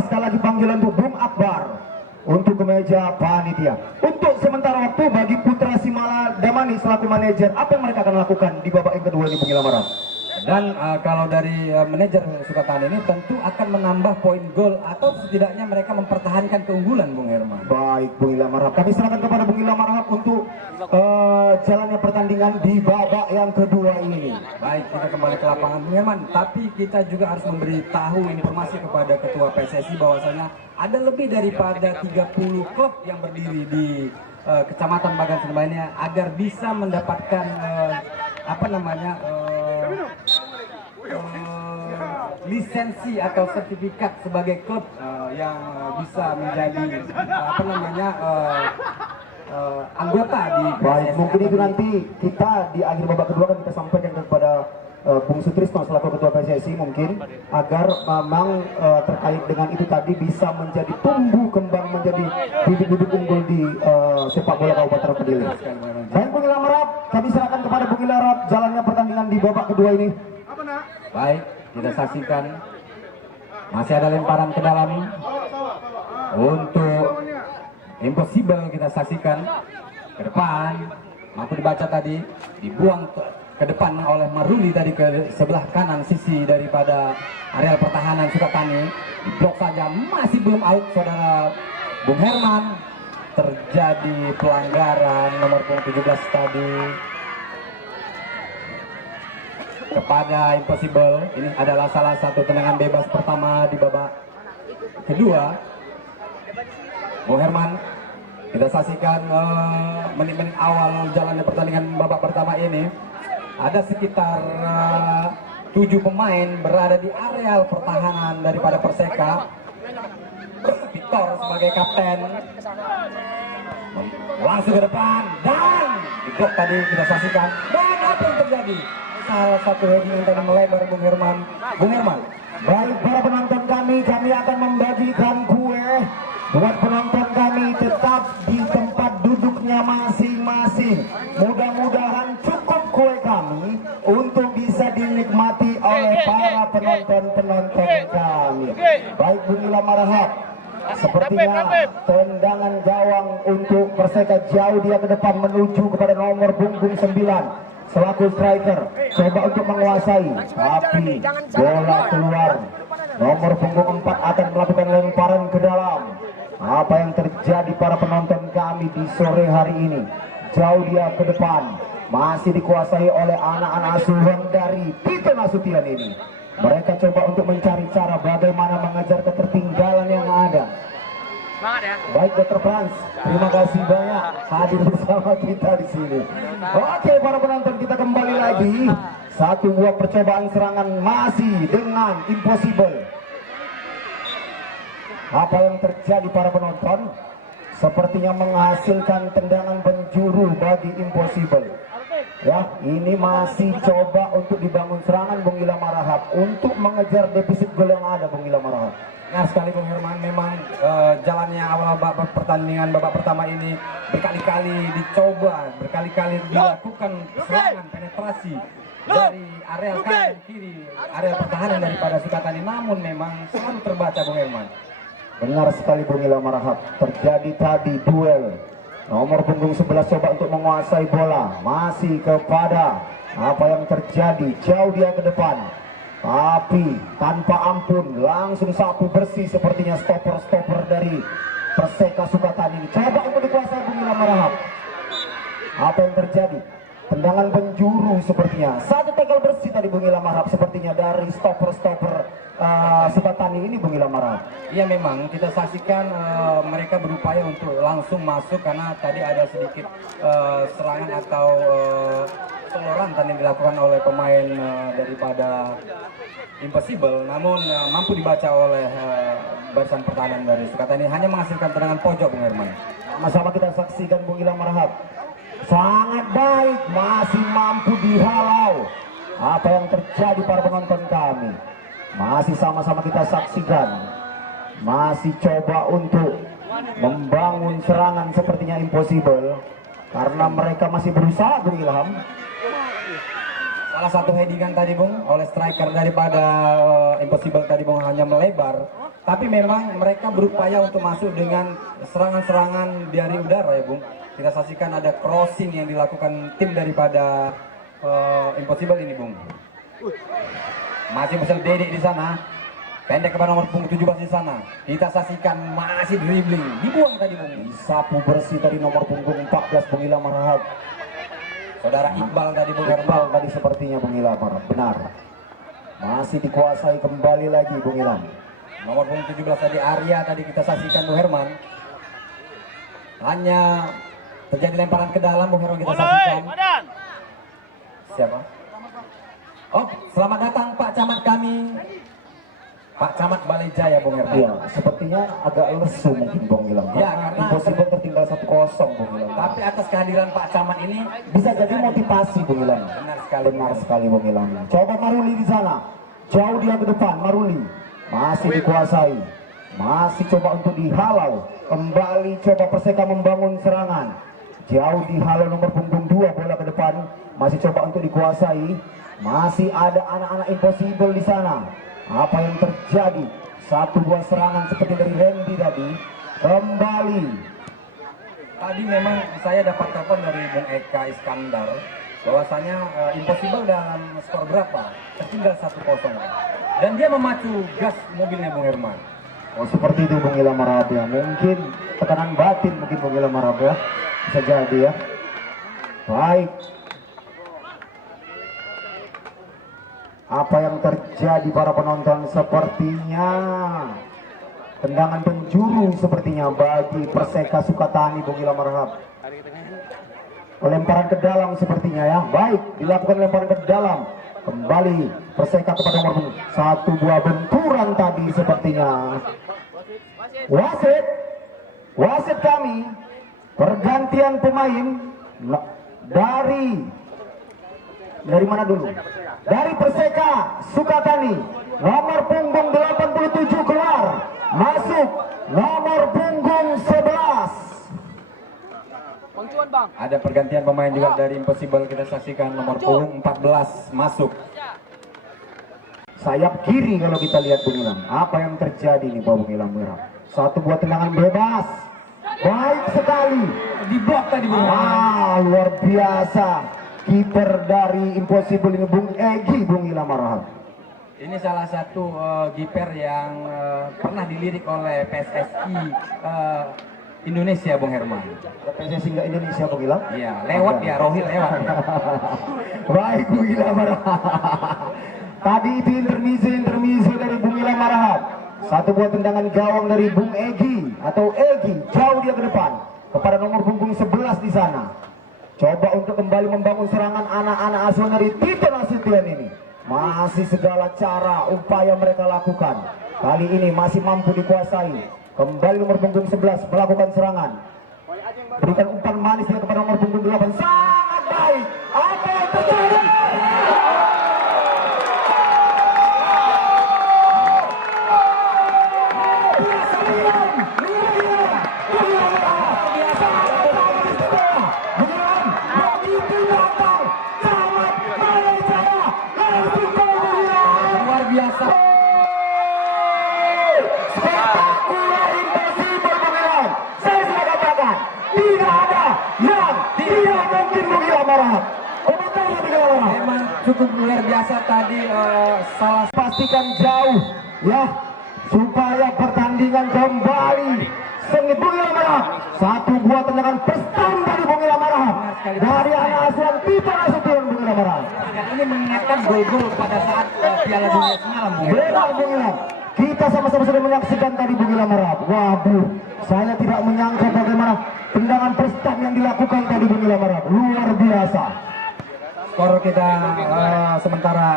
sekali lagi panggilan untuk Bung Akbar untuk ke meja panitia. Untuk sementara waktu bagi Putra Simala Damani selaku manajer, apa yang mereka akan lakukan di babak yang kedua ini Bung Ilham Harahap? Dan kalau dari manajer Sukatani ini tentu akan menambah poin gol atau setidaknya mereka mempertahankan keunggulan Bung Herman. Baik Bung Ilham Harahap, kami serahkan kepada Bung Ilham Harahap untuk jalannya pertandingan di babak yang kedua ini. Baik, kita kembali ke lapangan Bung Herman, tapi kita juga harus memberitahu informasi kepada ketua PSSI bahwasanya ada lebih daripada 30 klub yang berdiri di Kecamatan Bagan Sinamba ini agar bisa mendapatkan lisensi atau sertifikat sebagai klub yang bisa menjadi anggota di PSSI. Baik, mungkin itu nanti kita di akhir babak kedua kan kita sampaikan kepada Bung Sutrisno selaku ketua PSSI mungkin agar memang terkait dengan itu tadi bisa menjadi tumbuh kembang menjadi bibit-bibit unggul di sepak bola Kabupaten Kediri. Baik Bung Ilham Harahap, kami serahkan kepada Bung Ilham Harahap jalannya pertandingan di babak kedua ini. Baik, kita saksikan masih ada lemparan ke dalam untuk Impossible, kita saksikan ke depan, mampu dibaca tadi, dibuang ke depan oleh Maruli tadi ke sebelah kanan sisi daripada areal pertahanan Sukatani. Diblok saja, masih belum out saudara Bung Herman. Terjadi pelanggaran nomor 17 tadi kepada Impossible. Ini adalah salah satu tendangan bebas pertama di babak kedua. Bung Herman, kita saksikan menit-menit awal jalannya pertandingan babak pertama ini. Ada sekitar 7 pemain berada di areal pertahanan daripada Perseka. Victor sebagai kapten langsung ke depan dan diblok tadi, kita saksikan. Dan apa yang terjadi? Salah satu heading yang tadi melebar Bung Herman. Baik para penonton kami akan membagikan kue buat penonton kami, tetap di tempat duduknya masing-masing. Mudah-mudahan cukup kue kami untuk bisa dinikmati oleh para penonton kami. Baik Bung Ilham Harahap, sepertinya tendangan gawang untuk Perseka jauh dia ke depan menuju kepada nomor punggung 9 selaku striker, coba untuk menguasai, tapi bola keluar. Nomor punggung 4 akan melakukan lemparan ke dalam. Apa yang terjadi para penonton kami di sore hari ini? Jauh dia ke depan, masih dikuasai oleh anak-anak asuhan dari Tito Nasution ini. Mereka coba untuk mencari cara bagaimana mengejar ketertinggalan yang ada. Baik Dr. Frans, terima kasih banyak hadir bersama kita di sini. Oke para penonton, kita kembali lagi Satu buah percobaan serangan masih dengan Impossible. Apa yang terjadi para penonton? Sepertinya menghasilkan tendangan penjuru bagi Impossible. Ya, ini masih coba untuk dibangun serangan Bung Ilham Harahap untuk mengejar defisit gol yang ada Bung Ilham Harahap. Nah sekali Bung Herman, memang jalannya awal babak pertandingan babak pertama ini berkali-kali dicoba, berkali-kali dilakukan serangan penetrasi dari area kanan kiri, area pertahanan daripada Sukatani, namun memang selalu terbaca Bung Herman. Benar sekali Bung Ilham Harahap, terjadi tadi duel. Nomor punggung 11 coba untuk menguasai bola, masih kepada apa yang terjadi, jauh dia ke depan. Tapi tanpa ampun langsung sapu bersih sepertinya stopper dari Perseka Sukatani. Coba untuk dikuasai Bung Ilham Harahap. Apa yang terjadi? Tendangan penjuru sepertinya. Satu tackle bersih tadi Bung Ilham Harahap sepertinya dari stopper Sukatani ini Bung Ilham Harahap. Iya memang kita saksikan mereka berupaya untuk langsung masuk karena tadi ada sedikit serangan atau soloran tadi dilakukan oleh pemain daripada Impossible, namun mampu dibaca oleh barisan pertahanan dari Sukatani, hanya menghasilkan tendangan pojok Bung Herman. Sama-sama kita saksikan Bung Ilham Harahap. Sangat baik, masih mampu dihalau. Apa yang terjadi para penonton kami? Masih sama-sama kita saksikan. Masih coba untuk membangun serangan sepertinya Impossible. Karena mereka masih berusaha Bung Ilham. Salah satu headingan tadi Bung oleh striker daripada Impossible tadi Bung hanya melebar, tapi memang mereka berupaya untuk masuk dengan serangan-serangan dari udara ya Bung. Kita saksikan ada crossing yang dilakukan tim daripada Impossible ini Bung. Masih besar Dedek di sana, pendek kepada nomor punggung 17 di sana. Kita saksikan masih dribbling, dibuang tadi Bung. Sapu bersih tadi nomor punggung 14 Bung Ilham Harahap. Saudara Iqbal tadi Bung Herman. Iqbal tadi sepertinya Bung Ilham Harahap, benar. Masih dikuasai kembali lagi Bung Ilham. Nomor punggung 17 tadi Arya tadi kita saksikan Bung Herman. Hanya terjadi lemparan ke dalam Bung Herman kita saksikan. Siapa? Oh, selamat datang Pak Camat kami. Pak Camat Balai Jaya Bung Herman. Iya, sepertinya agak lesu mungkin Bung Ilham. Ya, karena Impossible tertinggal 1-0 Bung Ilham. Tapi atas kehadiran Pak Camat ini Bisa jadi motivasi Bung Ilham. Benar sekali Bung Ilham. Coba Maruli di sana. Jauh dia ke depan Maruli. Masih dikuasai. Masih coba untuk dihalau. Kembali coba Perseka membangun serangan. Jauh dihalau nomor punggung 2, bola ke depan. Masih coba untuk dikuasai. Masih ada anak-anak Impossible di sana. Apa yang terjadi? Satu buah serangan seperti dari Randy tadi. Kembali. tadi memang saya dapat telepon dari Bung Eka Iskandar bahwasanya Impossible dalam skor berapa? Tertinggal 1-0. Dan dia memacu gas mobilnya Bung Herman. Oh seperti itu Bung Ilham Harahap ya. Mungkin tekanan batin mungkin Bung Ilham Harahap ya. Bisa jadi ya. Baik. Apa yang terjadi para penonton? Sepertinya tendangan penjuru sepertinya bagi Perseka Sukatani Bung Ilham Harahap. Lemparan ke dalam sepertinya ya. Baik, dilakukan lemparan ke dalam. Kembali Perseka kepada nomor punggung. Satu buah benturan tadi sepertinya. Wasit kami pergantian pemain dari mana dulu? Dari Perseka Sukatani nomor punggung 87 keluar, masuk nomor punggung 11. Ada pergantian pemain juga dari Impossible, kita saksikan nomor punggung 14 masuk. Sayap kiri kalau kita lihat Bung Ilham. Apa yang terjadi nih Bung Ilham? Satu buah tendangan bebas. Baik sekali. Diblok tadi Bung. Luar biasa. Kiper dari Impossible ini Bung Egy Bung Ilham Harahap. Ini salah satu kiper yang pernah dilirik oleh PSSI Indonesia Bung Herman. PSSI enggak Indonesia Bung Ilham? Iya, lewat ya, Rohil lewat. Ya. Baik Bung Ilham Harahap. Tadi itu intermezzo dari Bung Ilham Harahap. Satu buah tendangan gawang dari Bung Egy atau Egy, jauh dia ke depan kepada nomor punggung 11 di sana. coba untuk kembali membangun serangan anak-anak asuhan dari Tito Nasution ini. Masih segala cara upaya mereka lakukan. Kali ini masih mampu dikuasai. Kembali nomor punggung 11 melakukan serangan. Berikan umpan manis kepada nomor punggung 8. Sangat baik. Apa yang terjadi? Luar biasa. Spektakuler, impossible Bung. Saya sudah katakan, tidak ada yang tidak mungkin Bung Ilham. Komentarnya Bung Ilham. Memang cukup luar biasa tadi salah Pastikan jauh ya supaya pertandingan kembali sengit. Bung Ilham, satu buah tendangan prestan dari Bung Ilham dari anak asuhan Tito Nasution. Bung Ilham, dan ini mengingatkan gol-gol pada saat Piala Dunia semalam, Bung. benar Bung Ilham. Kita sama-sama sudah menyaksikan tadi Bung Ilham. Waduh, saya tidak menyangka bagaimana tendangan prestan yang dilakukan tadi Bung Ilham. Luar biasa. Skor kita sementara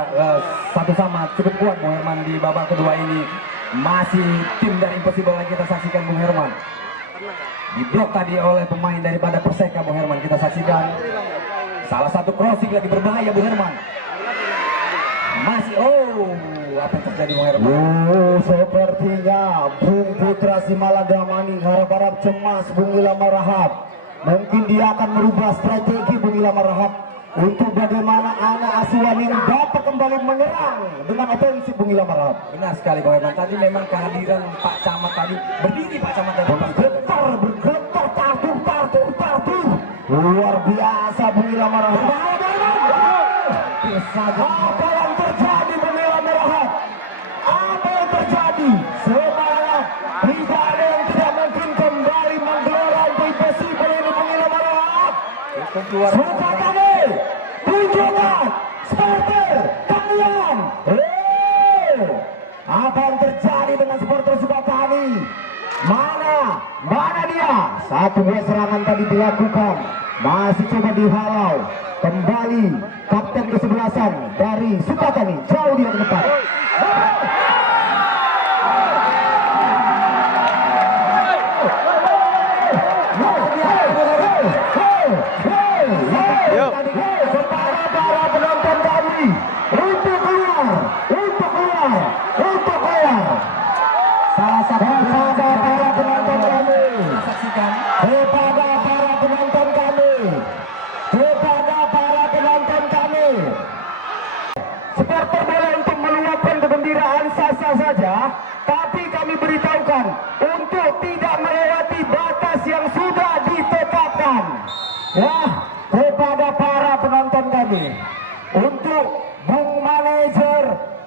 1-1 cukup kuat Bung Herman di babak kedua ini. Masih tim dari Impossible lagi kita saksikan Bung Herman. Diblok tadi oleh pemain daripada Perseka Bung Herman. Kita saksikan salah satu crossing lagi berbahaya Bung Herman. Masih apa yang terjadi Bung Herman? Sepertinya Bung Putra Simaladamani harap-harap cemas Bung Ilham Rahab. Mungkin dia akan merubah strategi Bung Ilham Rahab untuk bagaimana anak asuhan ini dapat kembali menyerang dengan ofensif Bung Ilham Rahab. Benar sekali Bung Herman. Tadi memang kehadiran Pak Camat tadi, berdiri Pak Camat tadi. Bergetar, tartuh. Luar biasa Bung Ilham Rahab. Apa yang terjadi Bung Ilham Rahab? Apa yang terjadi? Semangat tidak ada yang tidak mungkin kembali menggelora Impossible ini Bung Ilham Rahab. Suka kami tunjukkan supporter kalian. Apa yang terjadi dengan supporter suka kami? Mana dia? Satu buah serangan tadi dilakukan, masih coba dihalau. Kembali kapten kesebelasan dari Sukatani, jauh dia ke depan. Para penonton kami untuk keluar. Salah satu para penonton kami. Saksikan. Kepada para penonton kami, supporter boleh untuk meluapkan kegembiraan sah-sah saja, tapi kami beritahukan untuk tidak melewati batas yang sudah ditetapkan. Ya, kepada para penonton kami, untuk Bung Manajer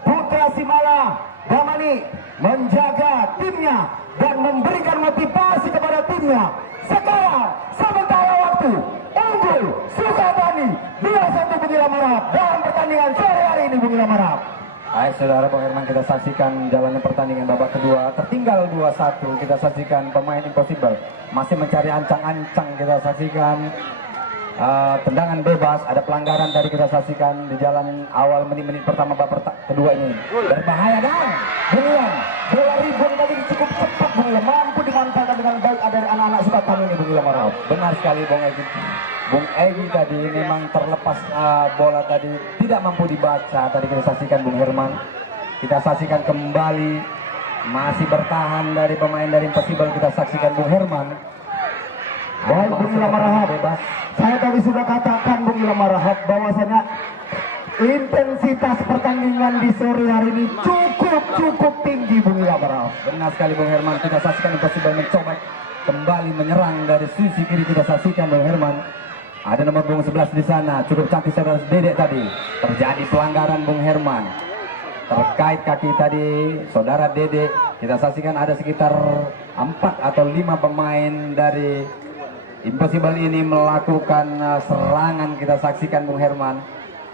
Putra Simaladamani menjaga timnya dan memberikan motivasi kepada timnya. Sekarang sementara waktu unggul Sukatani 2-1 Bung Ilham Rahab dalam pertandingan sore hari ini Bung Ilham Rahab. Baik saudara Bung Herman, kita saksikan jalannya pertandingan babak kedua. Tertinggal 2-1. Kita saksikan pemain Impossible masih mencari ancang-ancang. Kita saksikan tendangan bebas, ada pelanggaran tadi kita saksikan di jalan awal menit-menit pertama babak kedua ini. Berbahaya dan bola rebound tadi cukup cepat Bung Ilham, mampu dimanfaatkan dengan baik ada anak-anak Sukatani ini Bung Ilham Rahab. benar sekali Bung Egi tadi memang terlepas bola tadi tidak mampu dibaca. Tadi kita saksikan Bung Herman. Kita saksikan kembali masih bertahan dari pemain dari Impossible. Kita saksikan Bung Herman. Baik Bung Ilham Rahab, bebas. saya tadi sudah katakan Bung Ilham Rahab bahwasanya intensitas pertandingan di sore hari ini cukup tinggi Bung Ilham Rahab. Benar sekali Bung Herman. Kita saksikan Impossible mencoba kembali menyerang dari sisi kiri. Kita saksikan Bung Herman. Ada nomor punggung 11 di sana. Cukup cantik saudara Dedek tadi. Terjadi pelanggaran Bung Herman terkait kaki tadi saudara Dedek. Kita saksikan ada sekitar 4 atau 5 pemain dari Impossible ini melakukan serangan. Kita saksikan Bung Herman.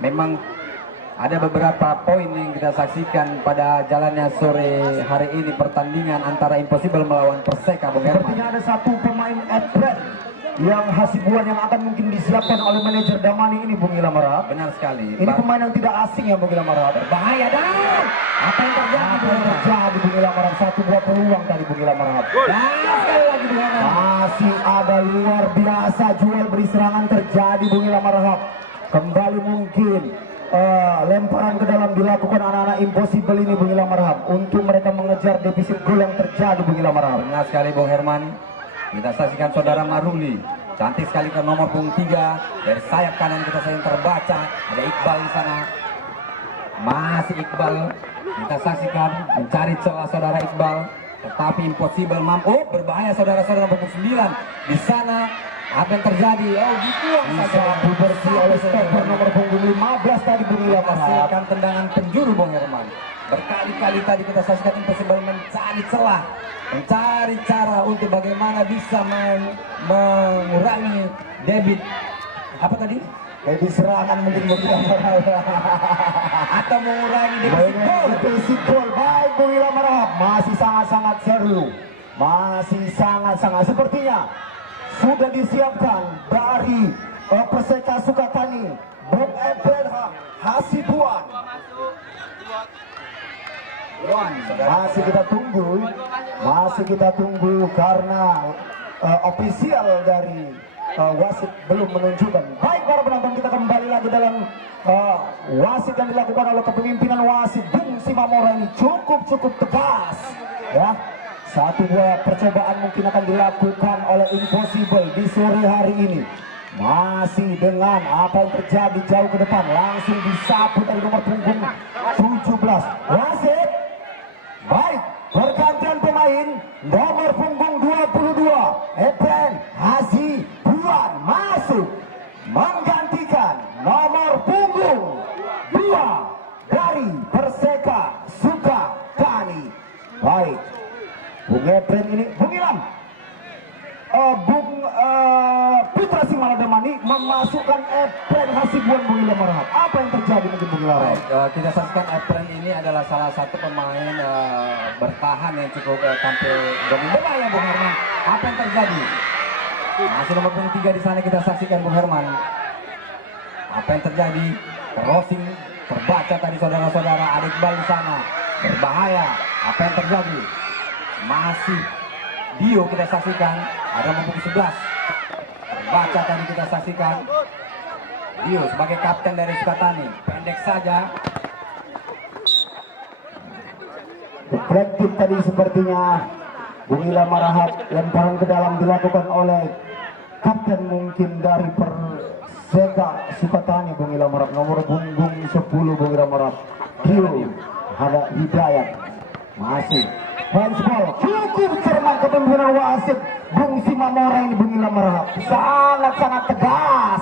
Memang ada beberapa poin yang kita saksikan pada jalannya sore hari ini pertandingan antara Impossible melawan Perseka Bung Herman. Sepertinya ada satu pemain Edbrand yang Hasibuan yang akan mungkin disiapkan oleh manajer Damani ini, Bung Ilham Harahap. Benar sekali. Ini pemain yang tidak asing ya, Bung Ilham Harahap. Bahaya dan apa yang terjadi? Apa yang terjadi, Bung Ilham Harahap? Satu buah peluang tadi, Bung Ilham Harahap. Dan sekali lagi Bung Herman. Masih ada luar biasa jual beri serangan terjadi, Bung Ilham Harahap. Kembali mungkin lemparan ke dalam dilakukan anak-anak Impossible ini, Bung Ilham Harahap, untuk mereka mengejar defisit gol yang terjadi, Bung Ilham Harahap. Benar sekali Bung Herman. Kita saksikan saudara Maruli, cantik sekali ke nomor punggung 3 dari sayap kanan kita saja terbaca. Ada Iqbal di sana. Masih Iqbal. Kita saksikan mencari celah saudara Iqbal, tetapi Impossible mampu. Oh, berbahaya saudara-saudara punggung 9 di sana. Apa yang terjadi? Oh, dibuang Bisa bersih oleh stopper nomor punggung 15 tadi, Bung Ilham Harahap. menghasilkan tendangan penjuru Bung Herman. Berkali-kali tadi kita saksikan Impossible mencari celah, mencari cara untuk bagaimana bisa mengurangi debit apa tadi? Jadi serangan mungkin Bung Ilham Harahap. Atau mengurangi defisit gol. Defisit gol. Baik, Bung Ilham Harahap. Masih sangat-sangat seru. Masih sangat-sangat sepertinya sudah disiapkan dari Perseka Sukatani, Bung Ebel Hasibuan. Masih kita tunggu karena ofisial dari wasit belum menunjukkan. Baik para penonton, kita kembali lagi dalam wasit yang dilakukan oleh kepemimpinan wasit Bung Simamora ini cukup tegas ya. Satu buah percobaan mungkin akan dilakukan oleh Impossible di sore hari ini. Masih dengan apa yang terjadi jauh ke depan, langsung disapu dari nomor punggung 17. Wasit, baik, pergantian pemain nomor punggung 22 Eben Hasibuan masuk menggantikan nomor punggung 2 dari Perseka Sukatani. Baik, Bung Eben ini, Bung Ilham, Bung Putra Simaladamani memasukkan Eben Hasibuan, Bung Ilham Harahap. Apa yang terjadi mungkin, Bung Ilham Harahap? Kita saksikan Efren ini adalah salah satu pemain bertahan yang cukup tampil dominan ya Bung Herman. Apa yang terjadi? Masih nomor punggung 3 di sana kita saksikan Bung Herman. Apa yang terjadi? Crossing terbaca tadi saudara-saudara. Ada Iqbal di sana. Berbahaya. Apa yang terjadi? Masih Dio kita saksikan. Ada nomor punggung 11. Terbaca tadi kita saksikan. Dio sebagai kapten dari Sukatani, pendek saja. Deflected tadi sepertinya Bung Ilham Harahap, lemparan ke dalam dilakukan oleh kapten mungkin dari Perseka Sukatani, Bung Ilham Harahap, nomor punggung 10 Bung Ilham Harahap. Dio ada Hidayat masih handball, cukup cermat kepemimpinan wasit Bung Simamora ini, Bung Ilham Harahap, sangat tegas.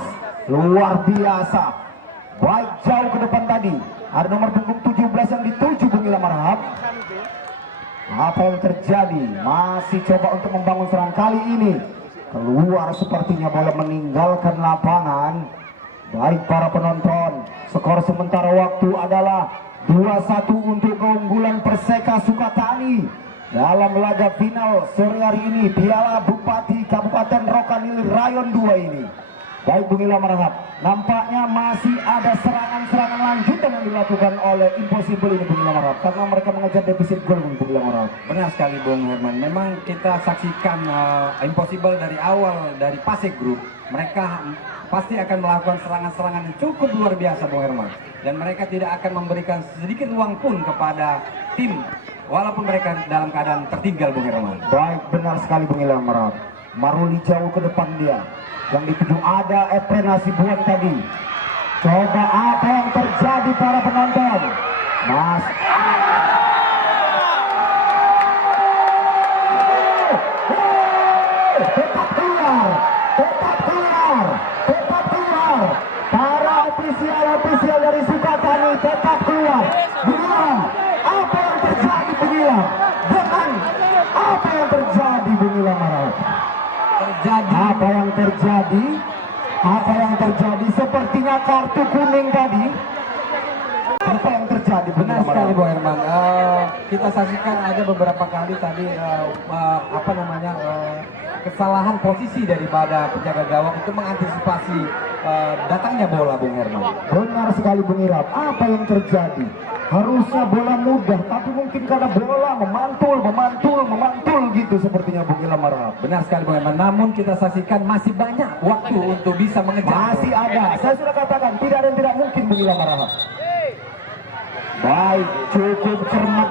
Luar biasa. Baik, jauh ke depan tadi ada nomor punggung 17 yang dituju Bung Ilham Harahap. Apa yang terjadi? Masih coba untuk membangun serangan, kali ini keluar sepertinya bola meninggalkan lapangan. Baik para penonton, skor sementara waktu adalah 2-1 untuk keunggulan Perseka Sukatani dalam laga final sore hari ini Piala Bupati Kabupaten Rokanil Rayon 2 ini. Baik, Bung Ilham Harahap, nampaknya masih ada serangan-serangan lanjutan yang dilakukan oleh Impossible ini, Bung Ilham Harahap, karena mereka mengejar defisit gol, Bung Ilham Harahap. Benar sekali Bung Herman. Memang kita saksikan Impossible dari awal dari Pasek Group, mereka pasti akan melakukan serangan-serangan yang cukup luar biasa Bung Herman, dan mereka tidak akan memberikan sedikit ruang pun kepada tim walaupun mereka dalam keadaan tertinggal Bung Herman. Baik, benar sekali Bung Ilham Harahap. Maruli jauh ke depan dia. Yang dituju ada Eben Hasibuan tadi. Coba apa yang terjadi para penonton? Mas. Tetap keluar. Para ofisial dari Sukatani tetap keluar. Bilang apa yang terjadi, Bilang? Dengan apa yang terjadi, Bung Ilham Harahap? Apa yang terjadi? Sepertinya kartu kuning tadi. Apa yang terjadi? Benar sekali Bung Herman. Kita saksikan ada beberapa kali tadi kesalahan posisi daripada penjaga gawang untuk mengantisipasi datangnya bola, Bung Herman. Benar sekali Bung Irap. Apa yang terjadi? Harusnya bola mudah, tapi mungkin karena bola memantul gitu sepertinya Bung Ilham Marhab. Benar sekali Bung Herman. Namun kita saksikan masih banyak waktu untuk bisa mengejar. Masih ada. Saya sudah katakan tidak ada yang tidak mungkin Bung Ilham Marhab. Baik, cukup cermat.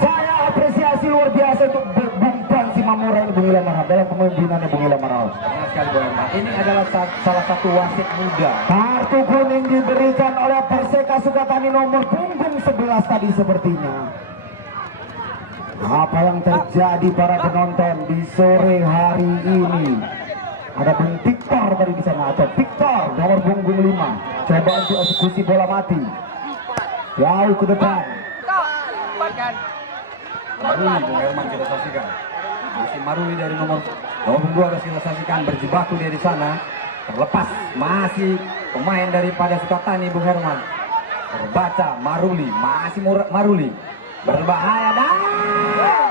Saya apresiasi luar biasa untuk Bung Fransi Mamora ini Bung Ilham Marhab dalam pemimpinannya Bung Ilham Marhab. Benar sekali Bung Herman. Ini adalah salah satu wasit muda. Kartu kuning diberikan oleh Perseka Sukatani nomor punggung 11 tadi sepertinya. Apa yang terjadi para penonton di sore hari ini? Ada Bung Victor tadi di sana atau Victor nomor punggung 5. Coba untuk eksekusi bola mati. Jauh ke depan. Maruli Bung Herman kita saksikan. Masih Maruli dari nomor 12 kita saksikan berjibaku dia di sana. Terlepas masih pemain daripada Sukatani Bung Herman. Terbaca Maruli, masih Maruli. Berbahaya dan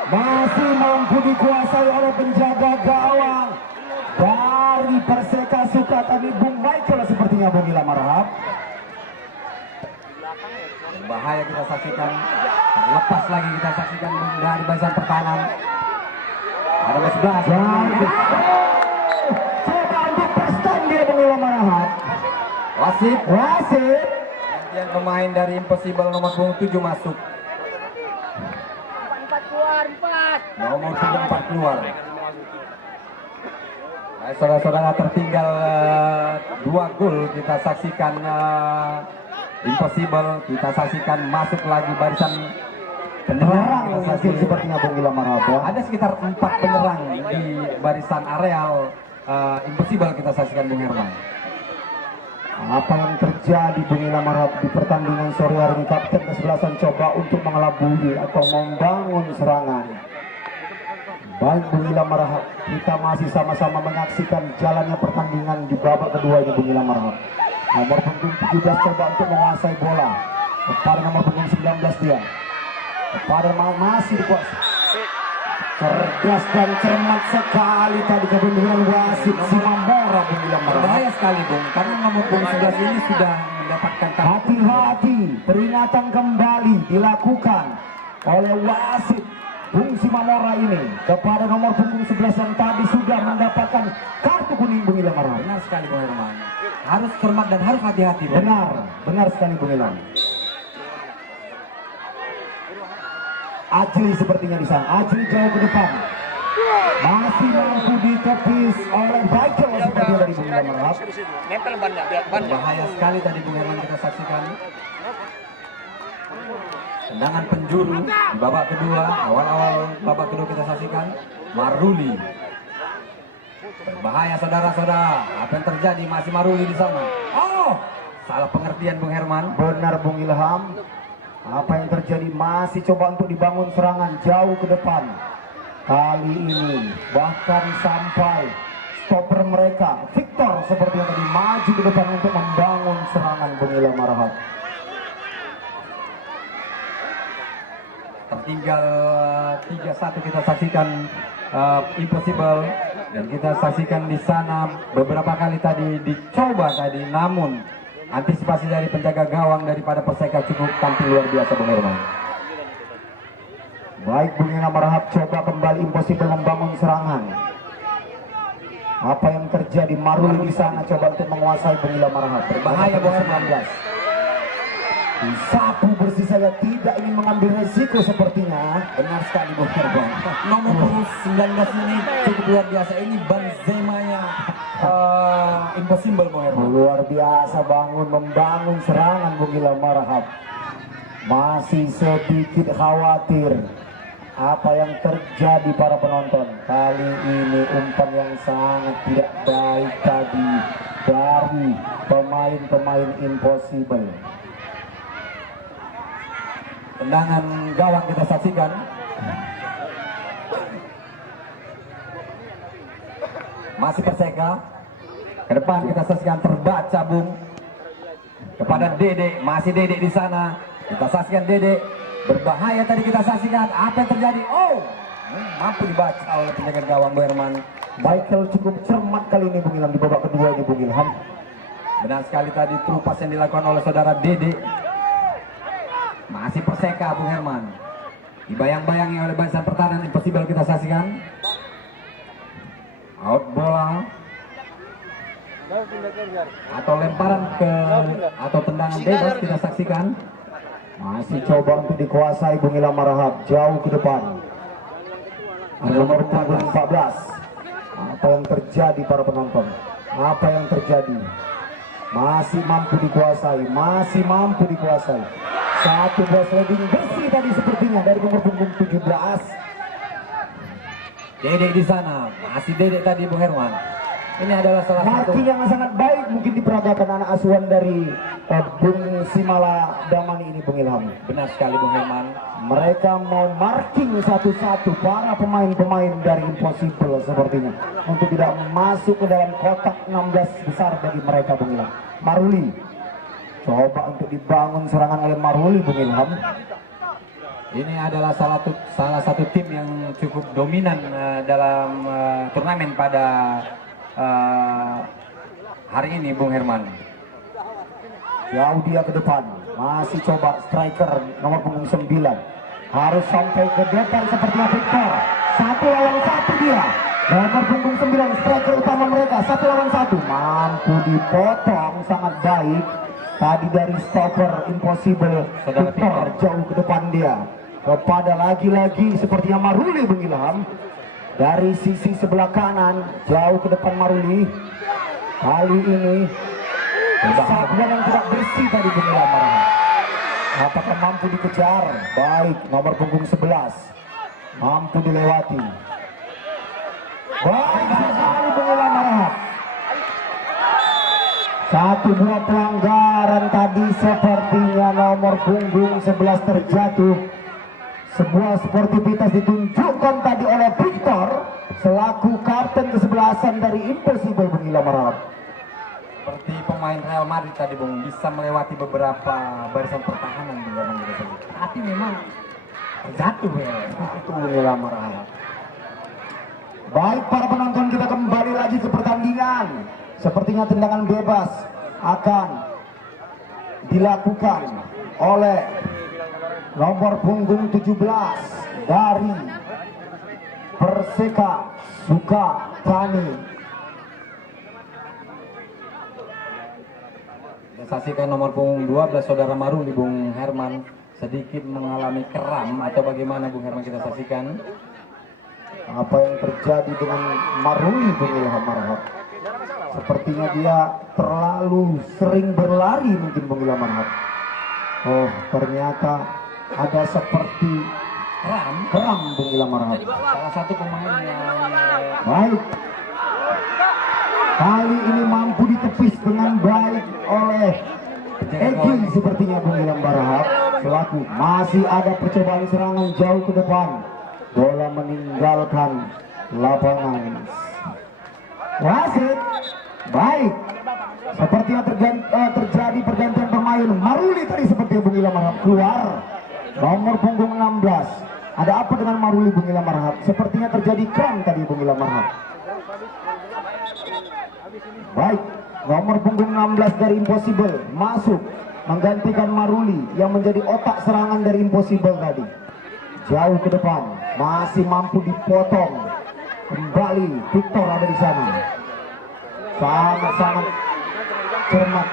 Masih mampu dikuasai oleh penjaga gawang dari Perseka Sukatani Bung Michael sepertinya Bung Ilham Marhab. bahaya kita saksikan. Terlepas lagi kita saksikan dari barisan pertahanan. Ada nomor 11. Coba untuk perstand dia Bung Ilham Marhab. Wasit. Wasit. Kemudian pemain dari Impossible nomor 7 masuk. Nomor 4 keluar. Nah, saudara-saudara, tertinggal 2 gol. Kita saksikan Impossible. Kita saksikan masuk lagi barisan penyerang. Mungkin sepertinya Bung Ilham Marhab. Ada sekitar 4 penyerang di barisan areal Impossible kita saksikan Bung Herman. Apa yang terjadi Bung Ilham Marhab di pertandingan sore hari ini? Kapten kesebelasan coba untuk mengelabui atau membangun serangan. Baik Bung Ilham Marhab, kita masih sama-sama menyaksikan jalannya pertandingan di babak kedua ini Bung Ilham Marhab. Nomor punggung 17 coba untuk menguasai bola kepada nomor punggung 19 dia. Kepada masih dikuasai. Cerdas dan cermat sekali tadi kepemimpinan wasit Simamora Bung Ilham Marhab. Bahaya sekali Bung, karena nomor punggung 11 ini sudah mendapatkan kartu. Hati-hati, peringatan kembali dilakukan oleh wasit Bung Simamora ini kepada nomor punggung 11 yang tadi sudah mendapatkan kartu kuning Bung Ilham Marhab. Benar sekali Bung Herman. Harus cermat dan harus hati-hati Bung. Benar sekali Bung Ilham. Ajli sepertinya di sana. Ajli jauh ke depan. Masih mampu ditepis oleh Michael seperti dari Bung Ilham Marhab. Nempel bannya, biar ban. Bahaya sekali tadi Bung Herman kita saksikan. Tendangan penjuru di babak kedua, awal-awal babak kedua kita saksikan Maruli. Berbahaya saudara-saudara, apa yang terjadi masih Maruli di sana. Oh, salah pengertian Bung Herman. Benar Bung Ilham. Apa yang terjadi masih coba untuk dibangun serangan jauh ke depan. Kali ini bahkan sampai stopper mereka Victor seperti yang tadi maju ke depan untuk membangun serangan Bung Ilham Marhab. Tertinggal 3-1 kita saksikan Impossible, dan kita saksikan di sana beberapa kali tadi dicoba tadi, namun antisipasi dari penjaga gawang daripada Perseka cukup tampil luar biasa Bung Herman. Baik Bung Ilham Marhab coba kembali Impossible membangun serangan. Apa yang terjadi? Maruli di sana coba untuk menguasai Bung Ilham Marhab. Berbahaya Bung Herman. Sapu bersih saja tidak ingin mengambil resiko sepertinya. Benar sekali Bung Herman. Nomor punggung 19 ini cukup luar biasa. Ini Benzema-nya Impossible Bung Herman. Luar biasa membangun serangan Bung Ilham Marhab. Masih sedikit khawatir apa yang terjadi para penonton. Kali ini umpan yang sangat tidak baik tadi dari pemain-pemain Impossible. Tendangan gawang kita saksikan. Masih Perseka. Ke depan kita saksikan terbaca Bung. Kepada Dede, masih Dede di sana. Kita saksikan Dede. Berbahaya tadi kita saksikan. Apa yang terjadi? Oh, mampu dibaca oleh penjaga gawang Bung Herman. Michael cukup cermat kali ini Bung Ilham di babak kedua ini Bung Ilham. Benar sekali tadi terupas yang dilakukan oleh saudara Dede. Masih Perseka Bung Herman. Dibayang-bayangi oleh barisan pertahanan impossible kita saksikan. Out bola. Atau lemparan ke atau tendangan bebas kita saksikan. Masih coba untuk dikuasai Bung Ilham Marahap jauh ke depan. Ada nomor punggung 14. Apa yang terjadi para penonton? Apa yang terjadi? Masih mampu dikuasai, masih mampu dikuasai. Satu bola sliding bersih tadi sepertinya dari nomor punggung 17. Dedek di sana, masih Dedek tadi Bung Herman. Ini adalah salah satu Marking yang sangat baik mungkin diperagakan anak asuhan dari Bung Simala Damani ini Bung Ilham. benar sekali Bung Herman. Mereka mau marking satu-satu para pemain-pemain dari Impossible sepertinya untuk tidak masuk ke dalam kotak 16 besar bagi mereka Bung Ilham. Maruli coba untuk dibangun serangan oleh Maruli Bung Ilham. Ini adalah salah satu tim yang cukup dominan dalam turnamen pada hari ini Bung Herman. Jauh dia ke depan, masih coba striker nomor punggung 9 harus sampai ke depan sepertinya Victor. 1 lawan 1 dia. Nomor punggung 9 striker utama mereka 1 lawan 1 mampu dipotong sangat baik tadi dari stopper Impossible. Victor jauh ke depan dia kepada lagi-lagi sepertinya Maruli Bung Ilham. Dari sisi sebelah kanan jauh ke depan Maruli. Kali ini sahabat yang tidak bersih tadi Bung Ilham Marahap. Apakah mampu dikejar? Baik, nomor punggung 11 mampu dilewati. Baik sekali Bung Ilham Marahap. Satu buah pelanggaran tadi sepertinya nomor punggung 11 terjatuh. Sebuah sportivitas ditunjukkan tadi oleh Victor selaku kapten kesebelasan dari Impossible Bung Ilham Marahap. Seperti pemain Real Madrid tadi Bung, bisa melewati beberapa barisan pertahanan juga Bung. Tapi memang jatuh ya. Itu Bung Ilham Marahap. Baik para penonton, kita kembali lagi ke pertandingan. Sepertinya tendangan bebas akan dilakukan oleh nomor punggung 17 dari Perseka Sukatani. Kita saksikan nomor punggung 12 saudara Maruli Bung Herman sedikit mengalami kram atau bagaimana Bung Herman, kita saksikan. Apa yang terjadi dengan Maruli Bung Ilham Marahap? Sepertinya dia terlalu sering berlari mungkin Bung Ilham Marahap. Oh, ternyata ada seperti kram Bung Ilham Marahap. Salah satu pemain yang Baik. Kali ini mampu ditepis dengan baik oleh Egi sepertinya Bung Ilham Marahap. Selaku masih ada percobaan serangan jauh ke depan. Bola meninggalkan lapangan. Wasit. Baik. Sepertinya terjadi pergantian pemain. Maruli tadi seperti Bung Ilham Marahap keluar. Nomor punggung 16. Ada apa dengan Maruli Bung Ilham Marahap? Sepertinya terjadi kram tadi Bung Ilham Marahap. Baik, nomor punggung 16 dari Impossible masuk menggantikan Maruli yang menjadi otak serangan dari Impossible tadi. Jauh ke depan, masih mampu dipotong. Kembali Victor ada di sana. Sangat-sangat cermat.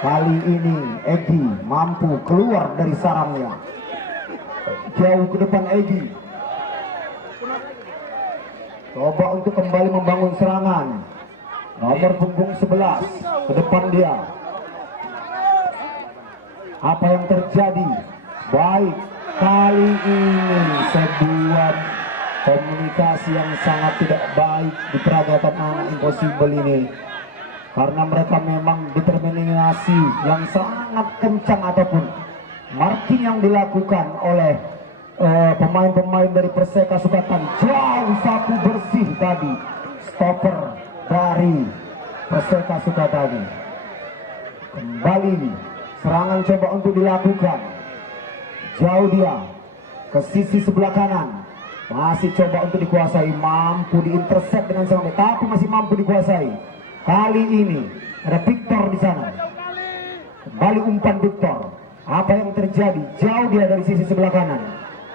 Kali ini Egi mampu keluar dari sarangnya. Jauh ke depan Egi. Coba untuk kembali membangun serangan. Nomor punggung 11 ke depan dia. Apa yang terjadi? Baik, kali ini sebuah komunikasi yang sangat tidak baik diperagakan anak Impossible ini. Karena mereka memang determinasi yang sangat kencang ataupun marking yang dilakukan oleh pemain-pemain dari Perseka Sukatani. Jauh sapu bersih tadi stopper dari Perseka Sukatani. Kembali serangan coba untuk dilakukan. Jauh dia ke sisi sebelah kanan. Masih coba untuk dikuasai, mampu diintercept dengan sangat baik, tapi masih mampu dikuasai. Kali ini ada Victor di sana. Kembali umpan Victor. Apa yang terjadi? Jauh dia dari sisi sebelah kanan.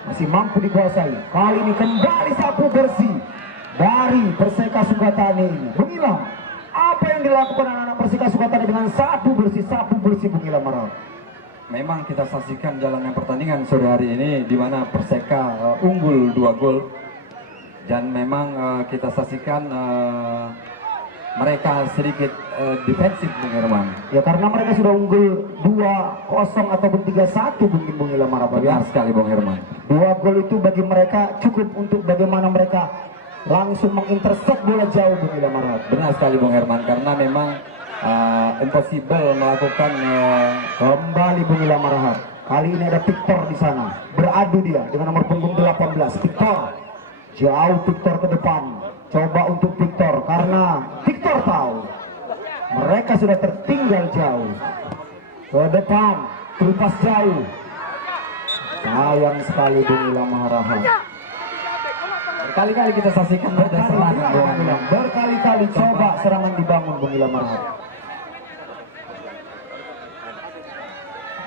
Masih mampu dikuasai. Kali ini kembali sapu bersih dari Perseka Sukatani ini. Bung Ilham, apa yang dilakukan anak-anak Perseka Sukatani dengan sapu bersih Bung Ilham Marhab? Memang kita saksikan jalannya pertandingan sore hari ini di mana Perseka unggul 2 gol, dan memang kita saksikan mereka sedikit defensif, Bung Herman. Ya karena mereka sudah unggul 2-0 ataupun 3-1 mungkin Bung Ilham Marhab. Benar sekali Bung Herman. 2 gol itu bagi mereka cukup untuk bagaimana mereka langsung mengintercept bola jauh Bung Ilham Marhab. Benar sekali Bung Herman, karena memang impossible melakukan Kembali Bung Ilham Marhab. Kali ini ada Victor di sana. Beradu dia dengan nomor punggung 18. Victor. Jauh Victor ke depan. Coba untuk Victor karena Victor tahu mereka sudah tertinggal jauh. Ke depan, terupas jauh. Sayang sekali Bung Ilham Marhab. berkali-kali kita saksikan ada serangan Bung Ilham. Berkali-kali coba serangan dibangun Bung Ilham Marhab.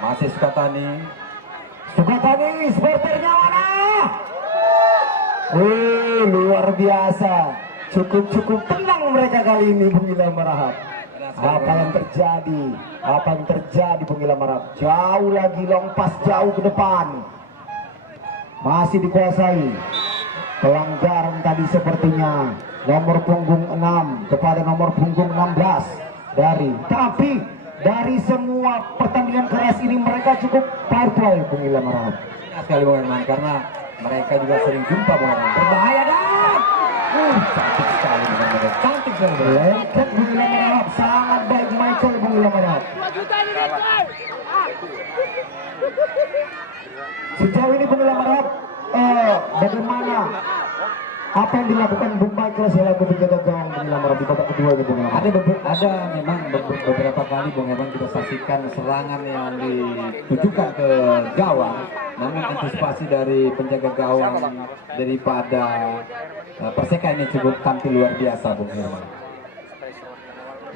Masih Sukatani. Sukatani, supporternya mana? Luar biasa. Cukup tenang mereka kali ini Bung Ilham Marhab. Apa yang terjadi? Apa yang terjadi Bung Ilham Marhab? Jauh lagi long pass jauh ke depan. Masih dikuasai. Pelanggaran tadi sepertinya nomor punggung 6 kepada nomor punggung 16 tapi dari semua pertandingan keras ini mereka cukup fair play Bung Ilham Marhab. Benar sekali Bung Herman, karena mereka juga sering jumpa Bung Herman. Berbahaya dan cantik sekali Bung Herman. Cantik sekali. Lengket Bung Ilham Marhab, sangat baik Michael Bung Ilham Marhab. Sejauh ini Bung Ilham Marhab, bagaimana apa yang dilakukan Bung Michael selaku penjaga gawang Bung Ilham Marhab di babak kedua ini Bung Ilham Marhab? Ada memang beberapa kali Bung Herman kita saksikan serangan yang ditujukan ke gawang, namun antisipasi dari penjaga gawang daripada Perseka ini cukup tampil luar biasa Bung Herman.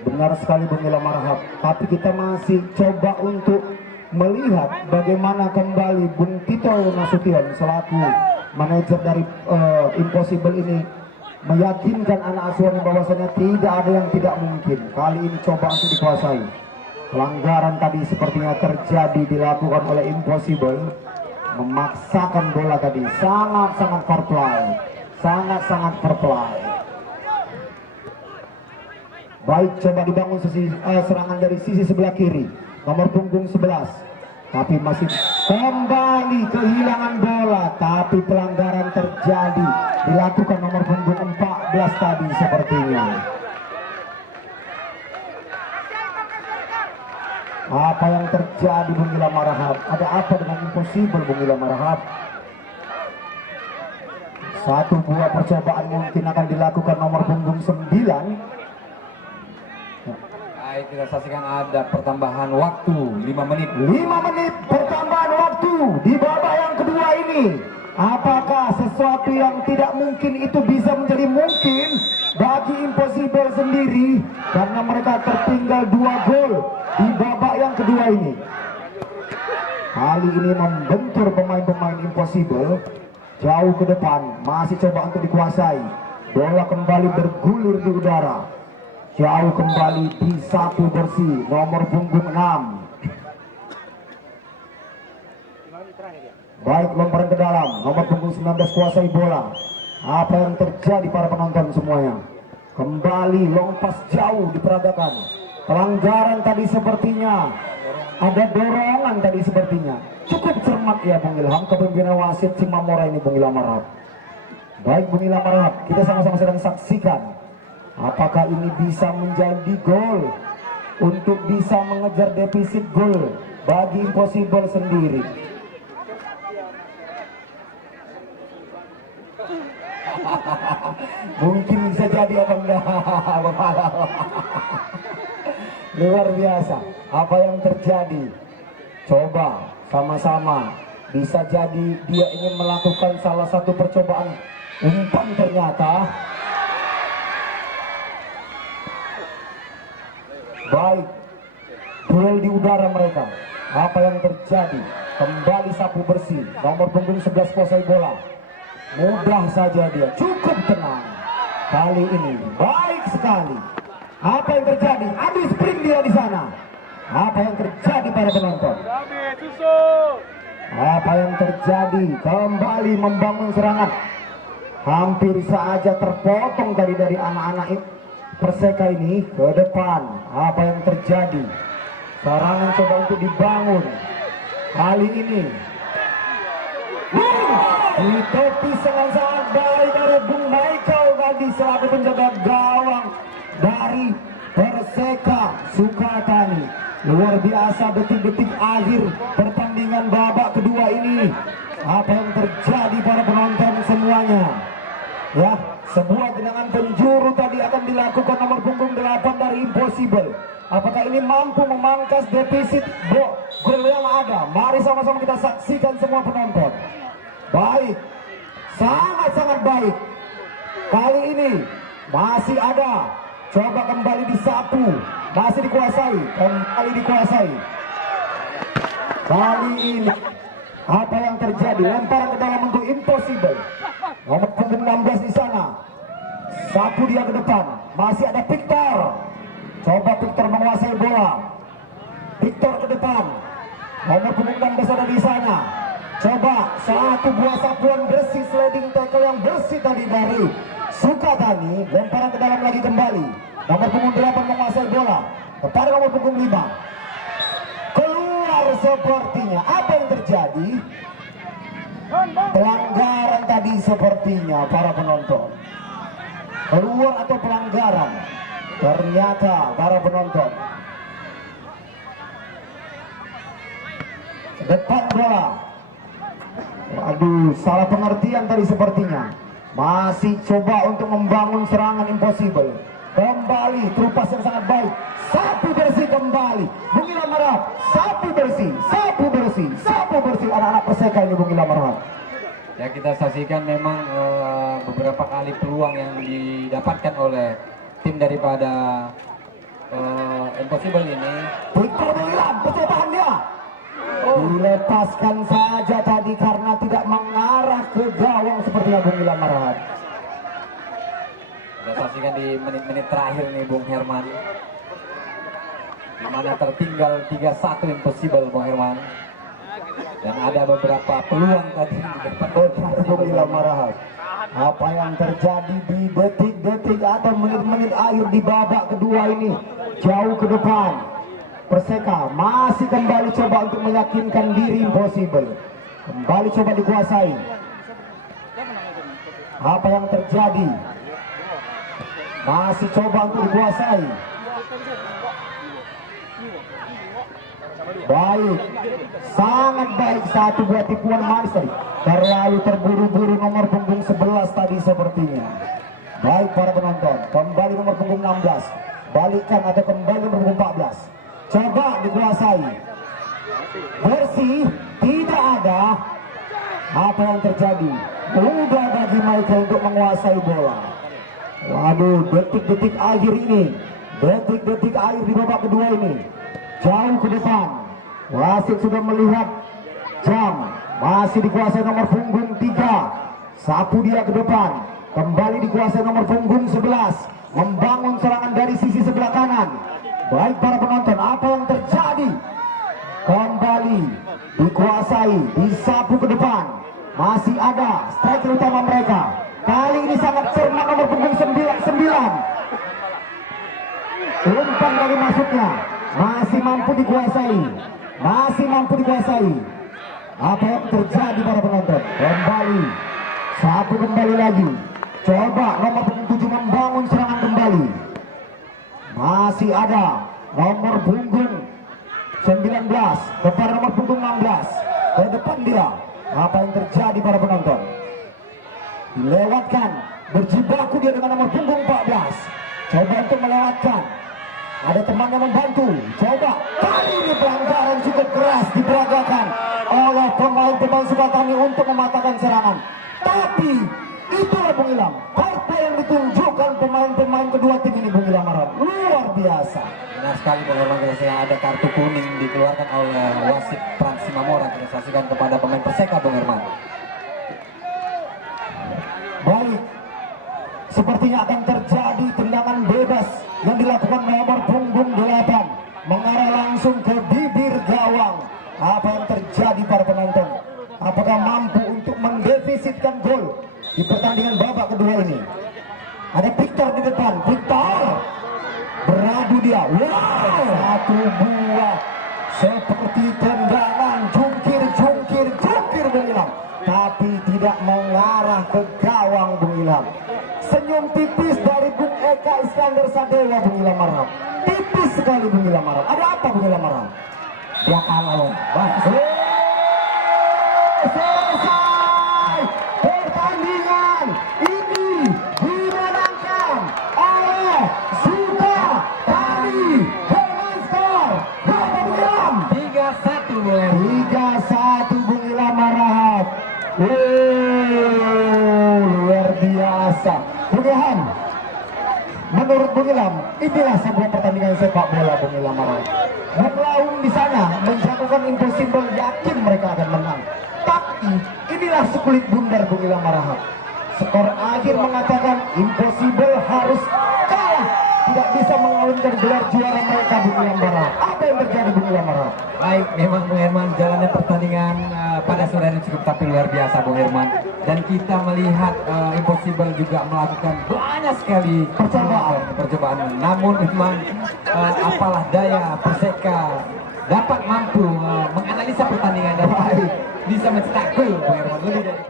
Benar sekali Bung Ilham Marhab, tapi kita masih coba untuk melihat bagaimana kembali Bung Tito Nasution selaku manajer dari Impossible ini meyakinkan anak asuhannya bahwasanya tidak ada yang tidak mungkin. Kali ini coba untuk dikuasai. Pelanggaran tadi sepertinya terjadi dilakukan oleh Impossible, memaksakan bola tadi sangat-sangat fair play, sangat-sangat fair play. Baik, coba dibangun serangan dari sisi sebelah kiri nomor punggung 11, tapi masih kembali kehilangan bola, tapi pelanggaran terjadi dilakukan nomor punggung 14 tadi sepertinya. Apa yang terjadi Bung Ilham Marhab? Ada apa dengan Impossible Bung Ilham Marhab? Satu buah percobaan mungkin akan dilakukan nomor punggung 9. Baik, kita saksikan ada pertambahan waktu 5 menit. 5 menit pertambahan waktu di babak yang kedua ini. Apakah sesuatu yang tidak mungkin itu bisa menjadi mungkin bagi Impossible sendiri, karena mereka tertinggal 2 gol di babak yang kedua ini. Kali ini membentur pemain-pemain Impossible jauh ke depan, masih coba untuk dikuasai. Bola kembali bergulir di udara. Jauh kembali di sapu bersih nomor punggung 6. Baik, lemparan ke dalam nomor punggung 19 kuasai bola. Apa yang terjadi para penonton semuanya? Kembali long pass jauh diperagakan. Pelanggaran tadi sepertinya, ada dorongan tadi sepertinya. Cukup cermat ya Bung Ilham, kepemimpinan wasit Cimamora ini Bung Ilham Marhab. Baik Bung Ilham Marhab, kita sama-sama sedang saksikan. Apakah ini bisa menjadi gol untuk bisa mengejar defisit gol bagi Impossible sendiri? Mungkin bisa jadi apa enggak? Luar biasa apa yang terjadi. Coba sama-sama Bisa jadi dia ingin melakukan salah satu percobaan umpan ternyata. Baik, duel di udara mereka. Apa yang terjadi? Kembali sapu bersih. Nomor punggung 11 kuasai bola. Mudah saja dia, cukup tenang. Kali ini baik sekali. Apa yang terjadi? Adu sprint dia di sana. Apa yang terjadi para penonton? Apa yang terjadi? Kembali membangun serangan. Hampir saja terpotong tadi dari anak-anak Perseka ini ke depan. Apa yang terjadi? Serangan coba untuk dibangun. Kali ini ditepis sangat-sangat baik oleh Bung Michael tadi selaku penjaga gawang dari Perseka Sukatani. Luar biasa detik-detik akhir pertandingan babak kedua ini. Apa yang terjadi para penonton semuanya? Ya, sebuah tendangan penjuru tadi akan dilakukan nomor punggung 8 dari Impossible. Apakah ini mampu memangkas defisit gol yang ada? Mari sama-sama kita saksikan semua penonton. Baik, sangat-sangat baik. Kali ini masih ada. Coba kembali disapu, masih dikuasai, kembali dikuasai. Kali ini apa yang terjadi? Lemparan ke dalam untuk Impossible. Nomor punggung 16 di sana. Sapu dia ke depan. Masih ada Victor. Coba Victor menguasai bola. Victor ke depan. Nomor punggung 16 ada di sana. Coba satu buah sapuan bersih, sliding tackle yang bersih tadi dari Sukatani. Lemparan ke dalam lagi kembali. Nomor punggung 8 menguasai bola kepada nomor punggung 5. Keluar sepertinya. Apa yang terjadi? Pelanggaran tadi sepertinya para penonton. Keluar atau pelanggaran? Ternyata para penonton. Depan bola. Aduh, salah pengertian tadi sepertinya. Masih coba untuk membangun serangan Impossible. Kembali, terupas yang sangat baik. Sapu bersih kembali. Bung Ilham Marham, sapu bersih, sapu bersih, sapu bersih. Anak-anak Perseka ini Bung Ilham Marham. Ya, kita saksikan memang beberapa kali peluang yang didapatkan oleh tim daripada Impossible ini. Victor Bung Ilham, percobaan dia. Dilepaskan saja tadi karena tidak mengarah ke gawang seperti Bung Ilham Marham. Kita saksikan di menit-menit terakhir nih Bung Herman, di mana tertinggal 3-1 Impossible Bung Herman. Dan ada beberapa peluang tadi oleh Bung Ilham Marham. Apa yang terjadi di detik-detik atau menit-menit akhir di babak kedua ini? Jauh ke depan, Perseka masih kembali coba untuk meyakinkan diri Impossible. Kembali coba dikuasai. Apa yang terjadi? Masih coba untuk dikuasai. Baik, sangat baik. Satu buah tipuan manis tadi. Terlalu terburu-buru nomor punggung 11 tadi sepertinya. Baik para penonton, kembali nomor punggung 16. Balikan atau kembali nomor punggung 14. Coba dikuasai. Bersih, tidak ada. Apa yang terjadi? Mudah bagi Michael untuk menguasai bola. Waduh, detik-detik akhir ini, detik-detik akhir di babak kedua ini, jauh ke depan. Wasit sudah melihat jam. Masih dikuasai nomor punggung 3. Sapu dia ke depan. Kembali dikuasai nomor punggung 11. Membangun serangan dari sisi sebelah kanan. Baik para penonton, apa yang terjadi? Kembali dikuasai, disapu ke depan. Masih ada striker utama mereka. Kali ini sangat cermat nomor punggung 9. Umpan dari masuknya. Masih mampu dikuasai. Masih mampu dikuasai. Apa yang terjadi para penonton? Kembali. Sapu kembali lagi. Coba nomor punggung 7 membangun serangan kembali. Masih ada nomor punggung 19 kepada nomor punggung 16. Ke depan dia. Apa yang terjadi para penonton? Dilewatkan. Berjibaku dia dengan nomor punggung 14. Coba untuk melewatkan. Ada teman yang membantu. Coba kali ini pelanggaran cukup keras diperagakan oleh pemain-pemain Sukatani untuk mematahkan serangan. Tapi itulah Bung Ilham, partai yang ditunjukkan pemain-pemain kedua tim ini Bung Ilham Arham. Luar biasa. Benar sekali Bung Herman, saya ada kartu kuning dikeluarkan oleh wasit Frans Simamora kita saksikan kepada pemain Perseka Bung Herman. Baik, sepertinya akan terjadi tendangan bebas yang dilakukan nomor punggung 8 mengarah langsung ke bibir gawang. Apa yang terjadi para penonton? Apakah mampu untuk mendefisitkan gol di pertandingan babak kedua ini? Ada Victor di depan. Victor beradu dia. Wow, satu buah seperti tendangan jungkir Bung Ilham, tapi tidak mengarah ke gawang Bung Ilham. Senyum tipis dari Bung Eka Iskandar Sadewa Bung Ilham Arham. Tipis sekali Bung Ilham Arham. Ada apa Bung Ilham Arham? Dia kalah loh. Selesai pertandingan ini dimenangkan oleh Sukatani dengan skor berapa Bung Ilham? 3-1 Bung Ilham Arham. Luar biasa Bung Ilham. Menurut Bung Ilham, inilah sebuah pertandingan sepak bola Bung Ilham Arham. Bung Laung di sana menjagokan impossible, yakin mereka akan menang. Tapi inilah sekulit bundar Bung Ilham Arham. Skor akhir mengatakan impossible harus kalah, tidak bisa mengawinkan gelar juara mereka Bung Ilham Arham. Apa yang terjadi Bung Ilham Arham? Baik, memang Bung Herman, jalannya pertandingan pada sore ini cukup tapi luar biasa Bung Herman. Dan kita melihat Impossible juga melakukan banyak sekali percobaan. Namun memang apalah daya Perseka dapat mampu menganalisa pertandingan dan bisa mencetak gol Bung Herman. Lebih dari